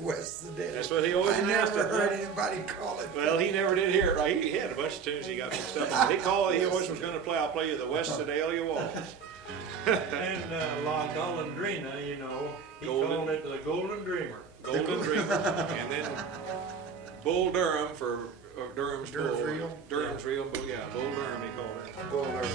West of the That's what he always I announced never it. heard anybody call it. Well, he never did hear it right. He had a bunch of tunes he got mixed up. He always was going to play, I'll play you the West Sedalia Waltz. And La Golondrina, you know, he called it the Golden Dreamer. Golden Dreamer. And then Bull Durham for Durham's Durham's Bull. Reel? Durham's Reel, yeah, Bull Durham he called it. Bull Durham.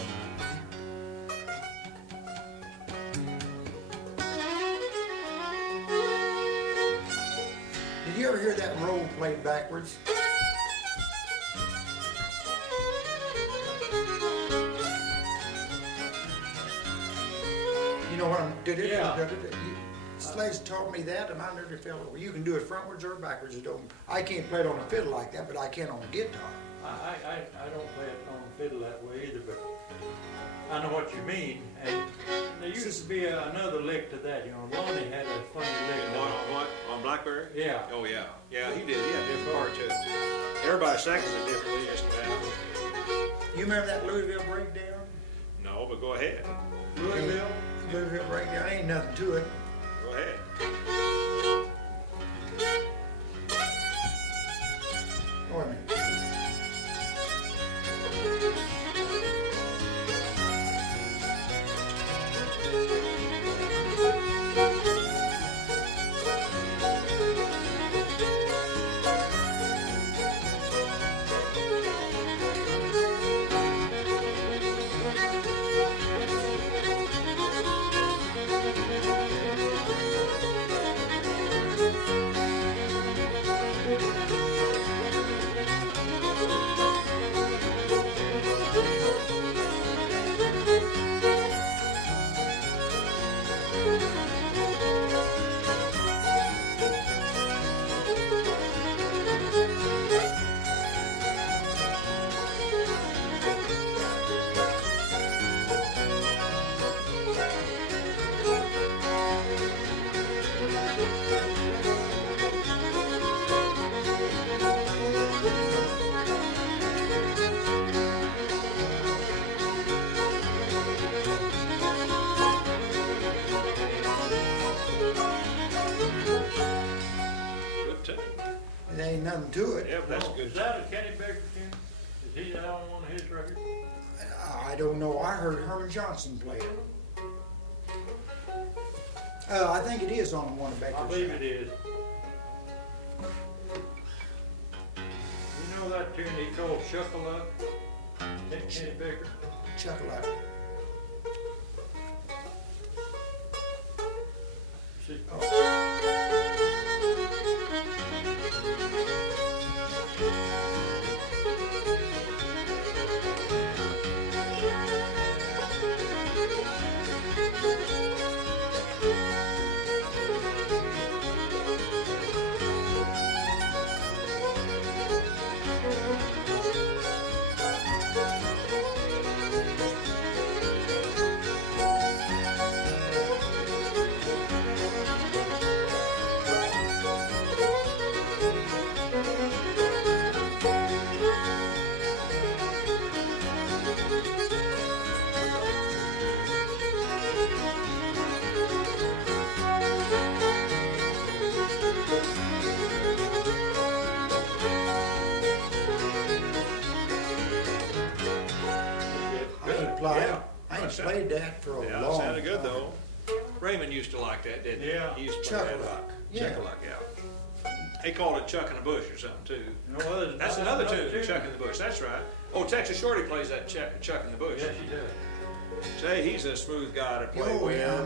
Did you ever hear that roll played backwards? You know what I'm... Yeah. Slade's taught me that, and I never fell over. You can do it frontwards or backwards. It don't. I can't play it on a fiddle like that, but I can on a guitar. I don't play it on the fiddle that way either, but I know what you mean. And there used to be another lick to that. You know, Lonnie had a funny lick. What? On Blackberry? Yeah. Oh, yeah. Yeah, he did. He had a different part, too. Everybody seconds it differently, just about. You remember that Louisville breakdown? No, but go ahead. Louisville breakdown. Ain't nothing to it. Go ahead. Wait a minute. There ain't nothing to it. Yeah, but that's a good Is that a Kenny Baker tune? Is he that on one of his records? I don't know. I heard Herman Johnson play it. I think it is on one of Baker's. I believe it is. You know that tune he called Shuckle Up? Kenny Baker? Chuckle out. See? I ain't played that for a long time. Yeah, it sounded good though. Raymond used to like that, didn't he? Yeah. He used to play that a lot. Yeah. Chuck-a-luck, yeah. He called it Chuck in the Bush or something too. No, That's another tune, Chuck in the Bush, that's right. Oh, Texas Shorty plays that Chuck in the Bush. Yes, he does. Say, he's a smooth guy to play Oh, with. yeah.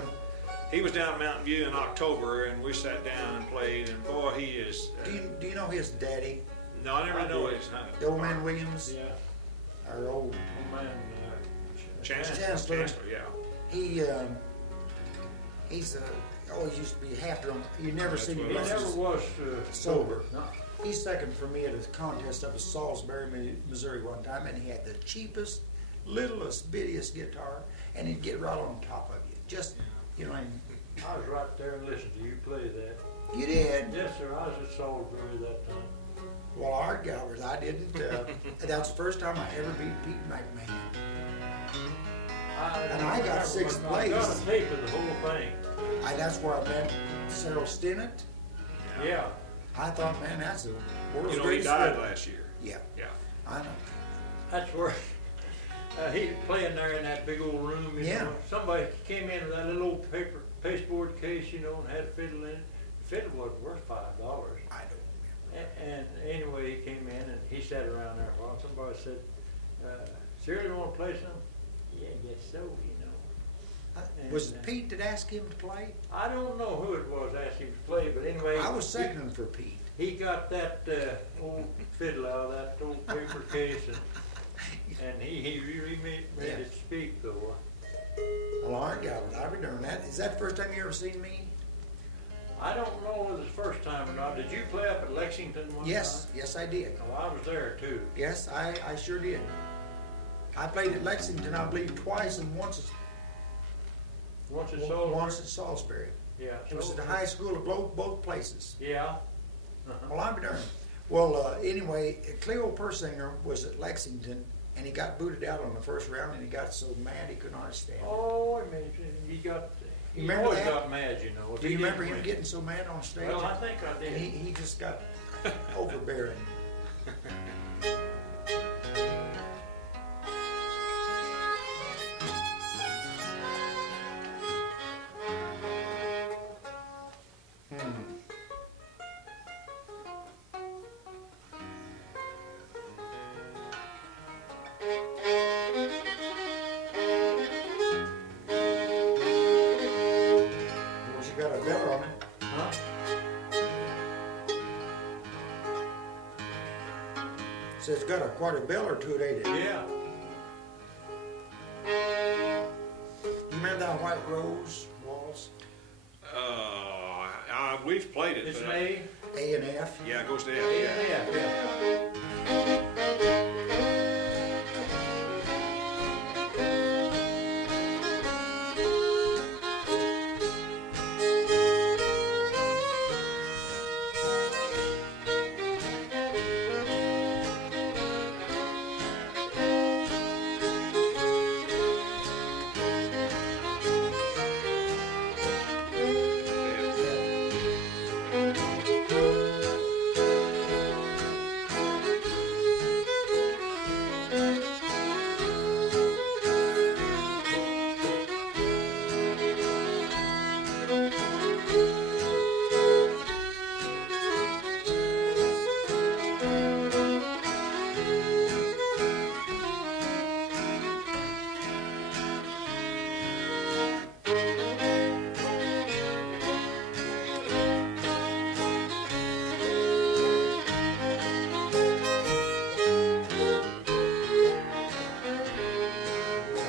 He was down in Mountain View in October and we sat down and played and boy, he is... Do you know his daddy? No, I never know his name. The old man Williams? Yeah. Our old Oh, man. Chancellor, yeah. he's always used to be half drunk. You never That's seen him what He I never drunk. was Sober. No. He's second for me at a contest up in Salisbury, Missouri one time, and he had the cheapest, littlest, bittiest guitar, and he'd get right on top of you. Just, you know, and I was right there and listened to you play that. you did. Yes, sir. I was at Salisbury that time. Well, our Galbraith, I didn't. That's the first time I ever beat Pete McMahon. And I got sixth place. I got a tape of the whole thing. That's where I met Cyril Stinnett. Yeah. I thought, man, that's the world's You know, he greatest died fiddle. last year. Yeah, Yeah. I know. That's where he was playing there in that big old room. You Yeah. know. Somebody came in with that little old pasteboard case, you know, and had a fiddle in it. The fiddle wasn't worth $5. I don't remember. And anyway, he came in and he sat around there for a while. Somebody said, Cyril, you want to play something? Yeah, I guess so, you know. Was it Pete that asked him to play? I don't know who it was asked him to play, but anyway. I was seconding for Pete. He got that old fiddle out of that old paper case and he really made it speak though. Well, I got it. I remember that. Is that the first time you ever seen me? I don't know whether it's the first time or not. Did you play up at Lexington one Yes, time? yes I did. Oh, I was there too. Yes, I sure did. I played at Lexington, I believe, twice and once Once it's sold? once at Salisbury. Yeah. It was at the high school of both places. Yeah. Uh-huh. Well, I'm darned. Well, anyway, Cleo Persinger was at Lexington, and he got booted out on the first round, and he got so mad he couldn't understand. Oh, I mean, he remember always that? got mad, you know. If Do he you didn't remember him win. getting so mad on stage? Well, I think I And did. he just got overbearing. Well, she got a bell on it. Huh? So it's got quite a bell to it, ain't it? Yeah. You remember that White Rose waltz? We've played it. It's but, an A. A and F. Yeah, it goes to F. A Yeah. and F, yeah.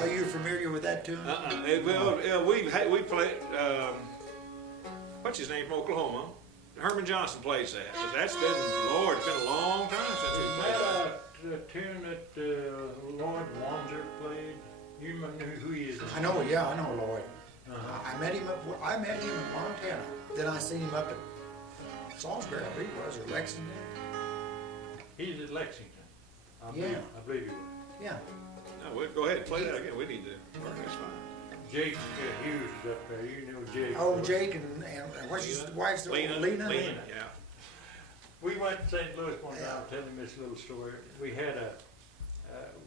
Are you familiar with that tune? We played. What's his name from Oklahoma? Herman Johnson plays that. But that's been, Lord, it's been a long time since we Is played that. that a tune that Lloyd Wanzer played? You remember who he is? I know, yeah, I know Lloyd. Uh-huh. I met him in Montana. Then I seen him up at Salisbury, I believe it was, or Lexington. He's at Lexington. I Yeah. believe he was. Yeah. No, we'll go ahead and play that again. We need to. That's fine. Jake Hughes is up there. You know Jake. Oh, Jake and what's his wife's name? Lena. Lena. Yeah. We went to St. Louis one time, telling him this little story. We had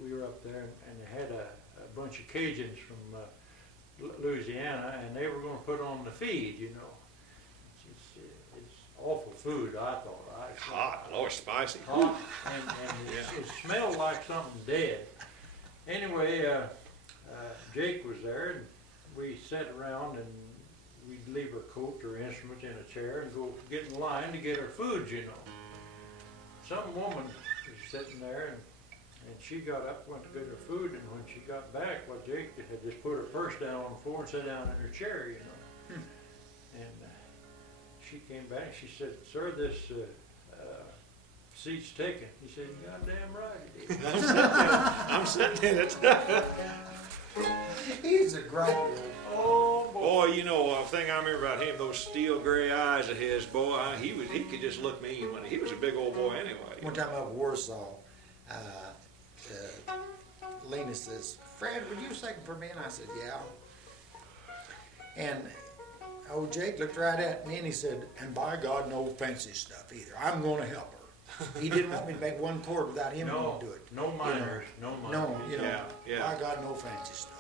we were up there and they had a bunch of Cajuns from Louisiana, and they were going to put on the feed, you know. It's awful food, I thought. Hot, Lord, spicy. Hot, and it smelled like something dead. Anyway, Jake was there, and we sat around, and we'd leave our coat or instruments in a chair and go get in line to get our food, you know. Some woman was sitting there, and she got up, went to get her food, and when she got back, well, Jake had just put her purse down on the floor and sat down in her chair, you know. And she came back, she said, "Sir, this seat's taken." He said, "Goddamn right it is." I'm sitting in it. He's a great guy. Oh, boy. Boy, you know, a thing I remember about him, those steel gray eyes of his, boy, he could just look mean when he was a big old boy anyway. One time up in Warsaw, Lena says, "Fred, would you second for me?" And I said, "Yeah." And old Jake looked right at me and he said, "And by God, no fancy stuff either. I'm going to help her." He didn't want me to make one chord without him No, to do it. no minors, no minors. No, you know, Yeah, yeah. by God, no fancy stuff.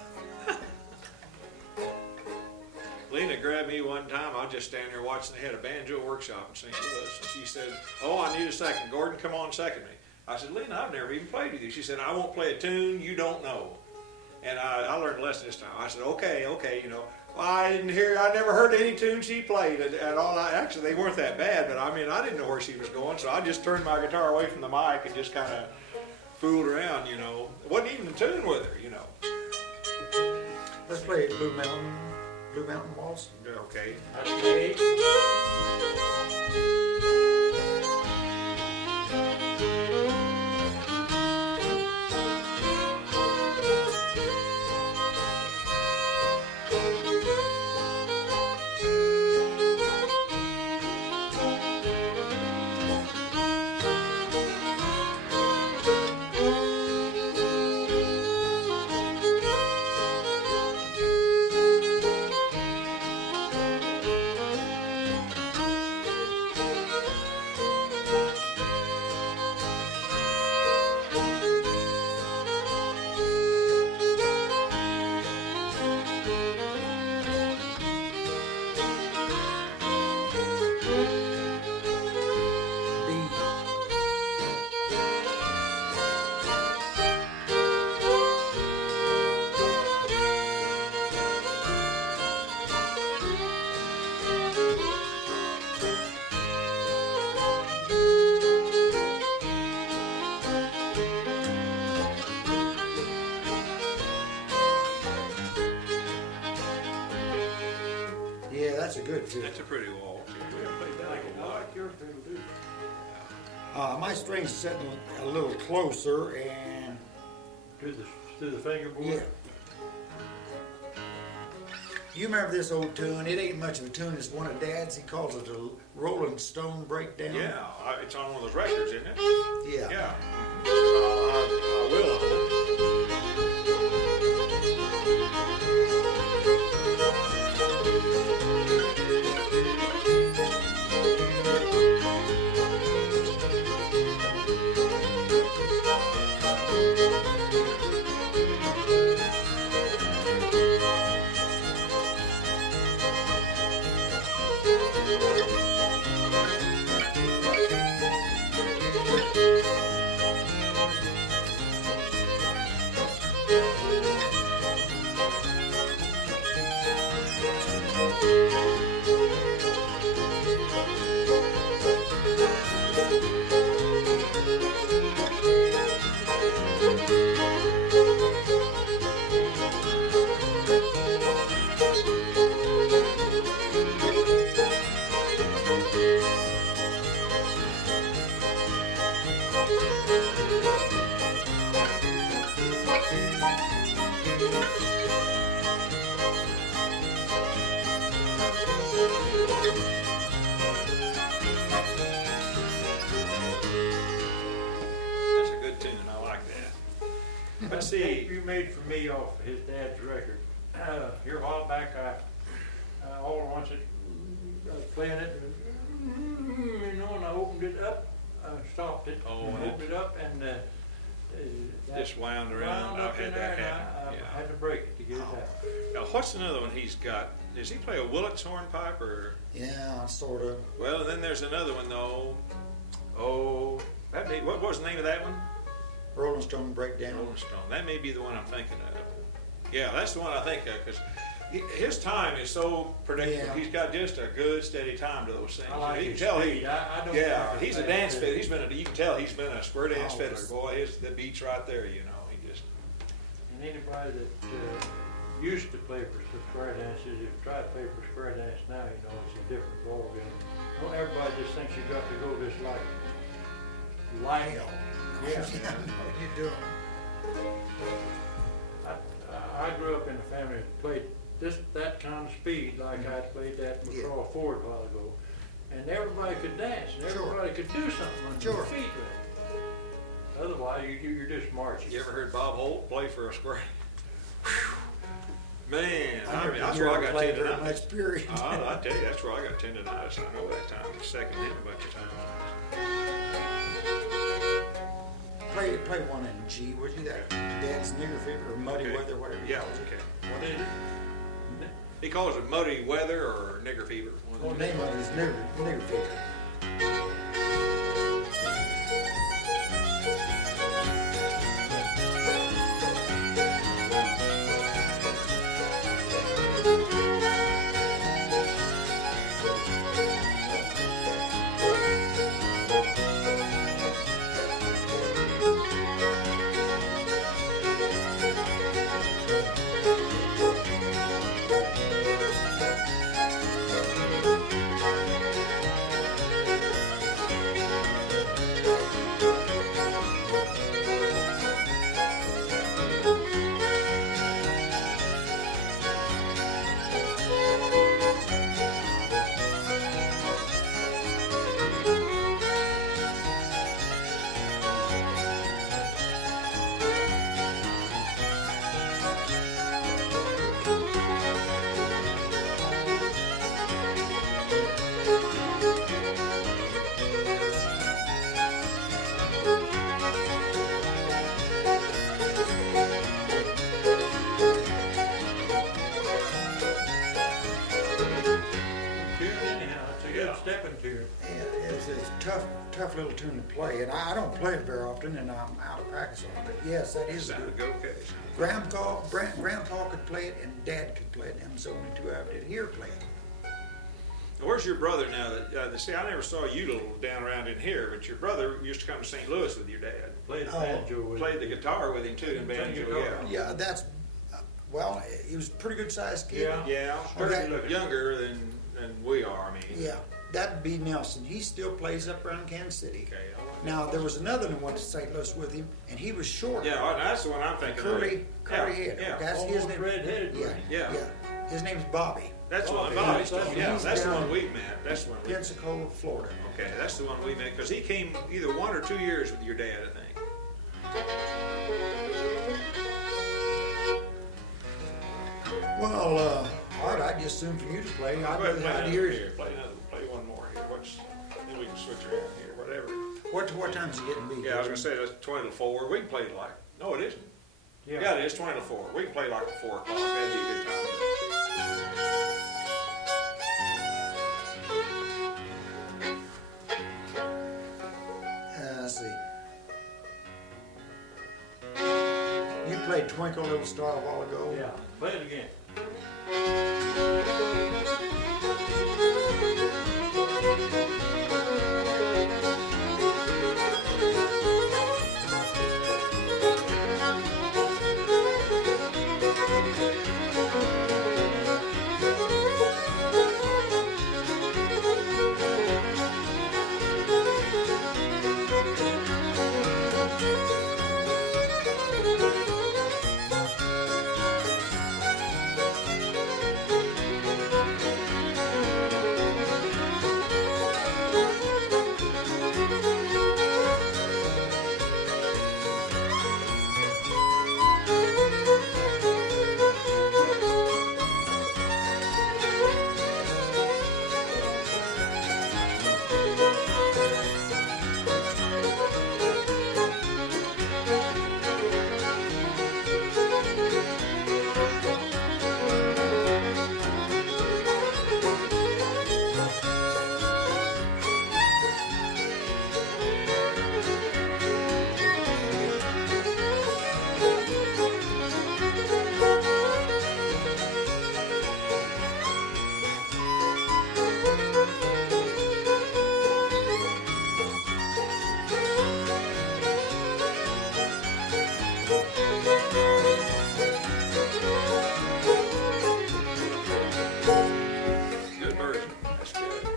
Lena grabbed me one time, I was just standing there watching, they had a banjo workshop in St. Louis, and she said, "Oh, I need a second. Gordon, come on, second me." I said, "Lena, I've never even played with you." She said, "I won't play a tune you don't know." And I learned a lesson this time. I said, okay, you know. Well, I never heard any tunes she played at all. Actually, they weren't that bad, but I mean, I didn't know where she was going, so I just turned my guitar away from the mic and just kind of fooled around, you know. It wasn't even a tune with her, you know. Let's play Blue Mountain. Blue Mountain Waltz. Okay. That's me. Yeah, that's a good fiddle. That's a pretty waltz. We haven't played that in a I while. like your fiddle too. My string's sitting a little closer, and To the fingerboard. yeah. You remember this old tune? It ain't much of a tune. It's one of Dad's. He calls it a Rolling Stone Breakdown. Yeah, it's on one of those records, isn't it? Yeah. Yeah. I will. That's a good tune. I like that. Let's see. You made for me off his dad's record. Here a while back, all at once I was playing it, and I opened it up, stopped it, Oh, and and opened it up, and that Just wound around. wound I've up had in there, that and happen. I Yeah. had to break it to get it out. Now, what's another one he's got? Does he play a Willits hornpipe or? Yeah, sort of. Well, and then there's another one though. Oh, what was the name of that one? Rolling Stone Breakdown. Rolling Stone. That may be the one I'm thinking of. Yeah, that's the one I think of because his time is so predictable. Yeah. He's got just a good, steady time to those things. I like you his can tell speed. I don't yeah, know. but he's a dance fiddler. He's been you can tell he's been a square dance Oh, fiddler. Boy, the beat's right there. You know, he just. And anybody that used to play for square dances, if you try to play for square dance now, it's a different ballgame. Don't everybody just thinks you got to go just like light. Hell. Yeah. I know you do. I grew up in a family that played that kind of speed like I played that McCraw Ford a while ago. And everybody could dance, and Sure. everybody could do something on Sure. their feet. Right? Otherwise, you're just marching. You ever heard Bob Holt play for a square? Man, I that's where I got played very tendonitis. much, period. I tell you, that's where I got tendonitis. I know that time. Second hit a bunch of times. Play one in G, would you? That Dad's Nigger Fever or Muddy Okay. Weather, whatever. you Yeah, call it. okay. What is it? He calls it muddy weather or nigger fever. Well, the name of it is Nigger Fever. little tune to play, and I don't play it very often, and I'm out of practice on it. But yes, that is Sounded good. okay. Grandpa could play it, and Dad could play it. Them was the only two I ever did hear play it. Where's your brother now? See, I never saw you little down around in here, but your brother used to come to St. Louis with your dad. Played banjo with Played the him. guitar with him too, and banjo. guitar. Yeah. Yeah, that's well, he was a pretty good sized kid. Yeah. Yeah, Okay. younger than we are. I mean. Yeah, that'd be Nelson. He still plays up around Kansas City. Okay. Now there was another one who went to St. Louis with him, and he was short. Yeah, that's the one I'm thinking Curley of. Haworth. Yeah. That's his Almost name. red-headed, Yeah, wasn't Yeah. yeah. His name's Bobby. That's the one. Bobby. Yeah, that's the down one we met. That's the one. Pensacola, Florida. Okay, that's the one we met because he came either 1 or 2 years with your dad, I think. Well, Art, I'd just assume for you to play. I'd Go ahead and play rather another hear here. Play one more here. Then we can switch around here. Whatever. What time's it getting to be? Yeah, I was gonna say that's 20 to 4. We can play like. No, it isn't. Yeah, it is 20 to 4. We can play like at 4 o'clock. That'd be a good time. Let's see. You played Twinkle Little Star a while ago. Yeah, play it again. Good version. That's good.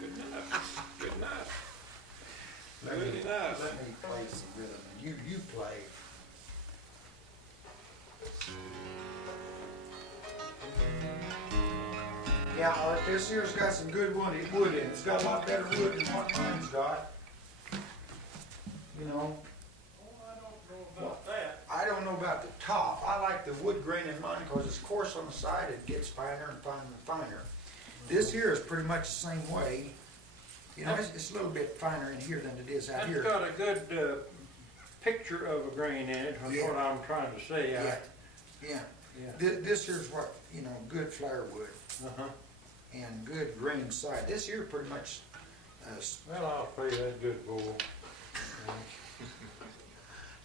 Good enough. Good enough. Let Good enough. me play some rhythm. You play. Yeah, Art, this here's got some good wood in it. It's got a lot better wood than what mine's got. You know, I don't know about the top. I like the wood grain in mine because it's coarse on the side. It gets finer and finer and finer. This here is pretty much the same way. You know, it's a little bit finer in here than it is out That's here. got a good picture of a grain in it, that's Yeah. what I'm trying to say. Yeah, yeah. Yeah. This here's what, you know, good flower wood Uh-huh. and good grain side. This here pretty much, Well, I'll play that good bowl.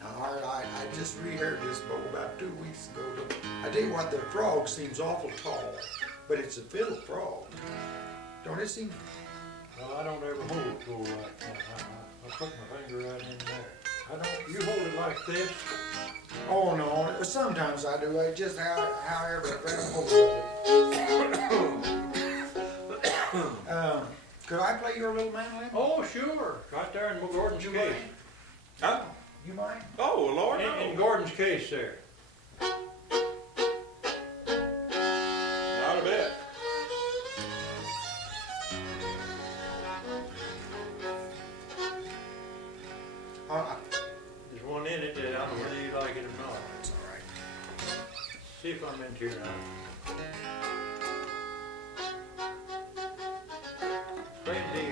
now, Art, I just reheard this bowl about 2 weeks ago. I tell you what, the frog seems awful tall, but it's a fiddle frog. Don't it seem? Well, I don't ever hold it full like that. I put my finger right in there. I don't, you hold it like this? Oh, no, sometimes I do. I just, however, I grab hold of it. Could I play your little mandolin? Oh, sure, right there in Gordon's You case. mind? Huh? You mind? Oh, Lord, In no. Gordon's case there. No, See if I'm in here now. Playing D.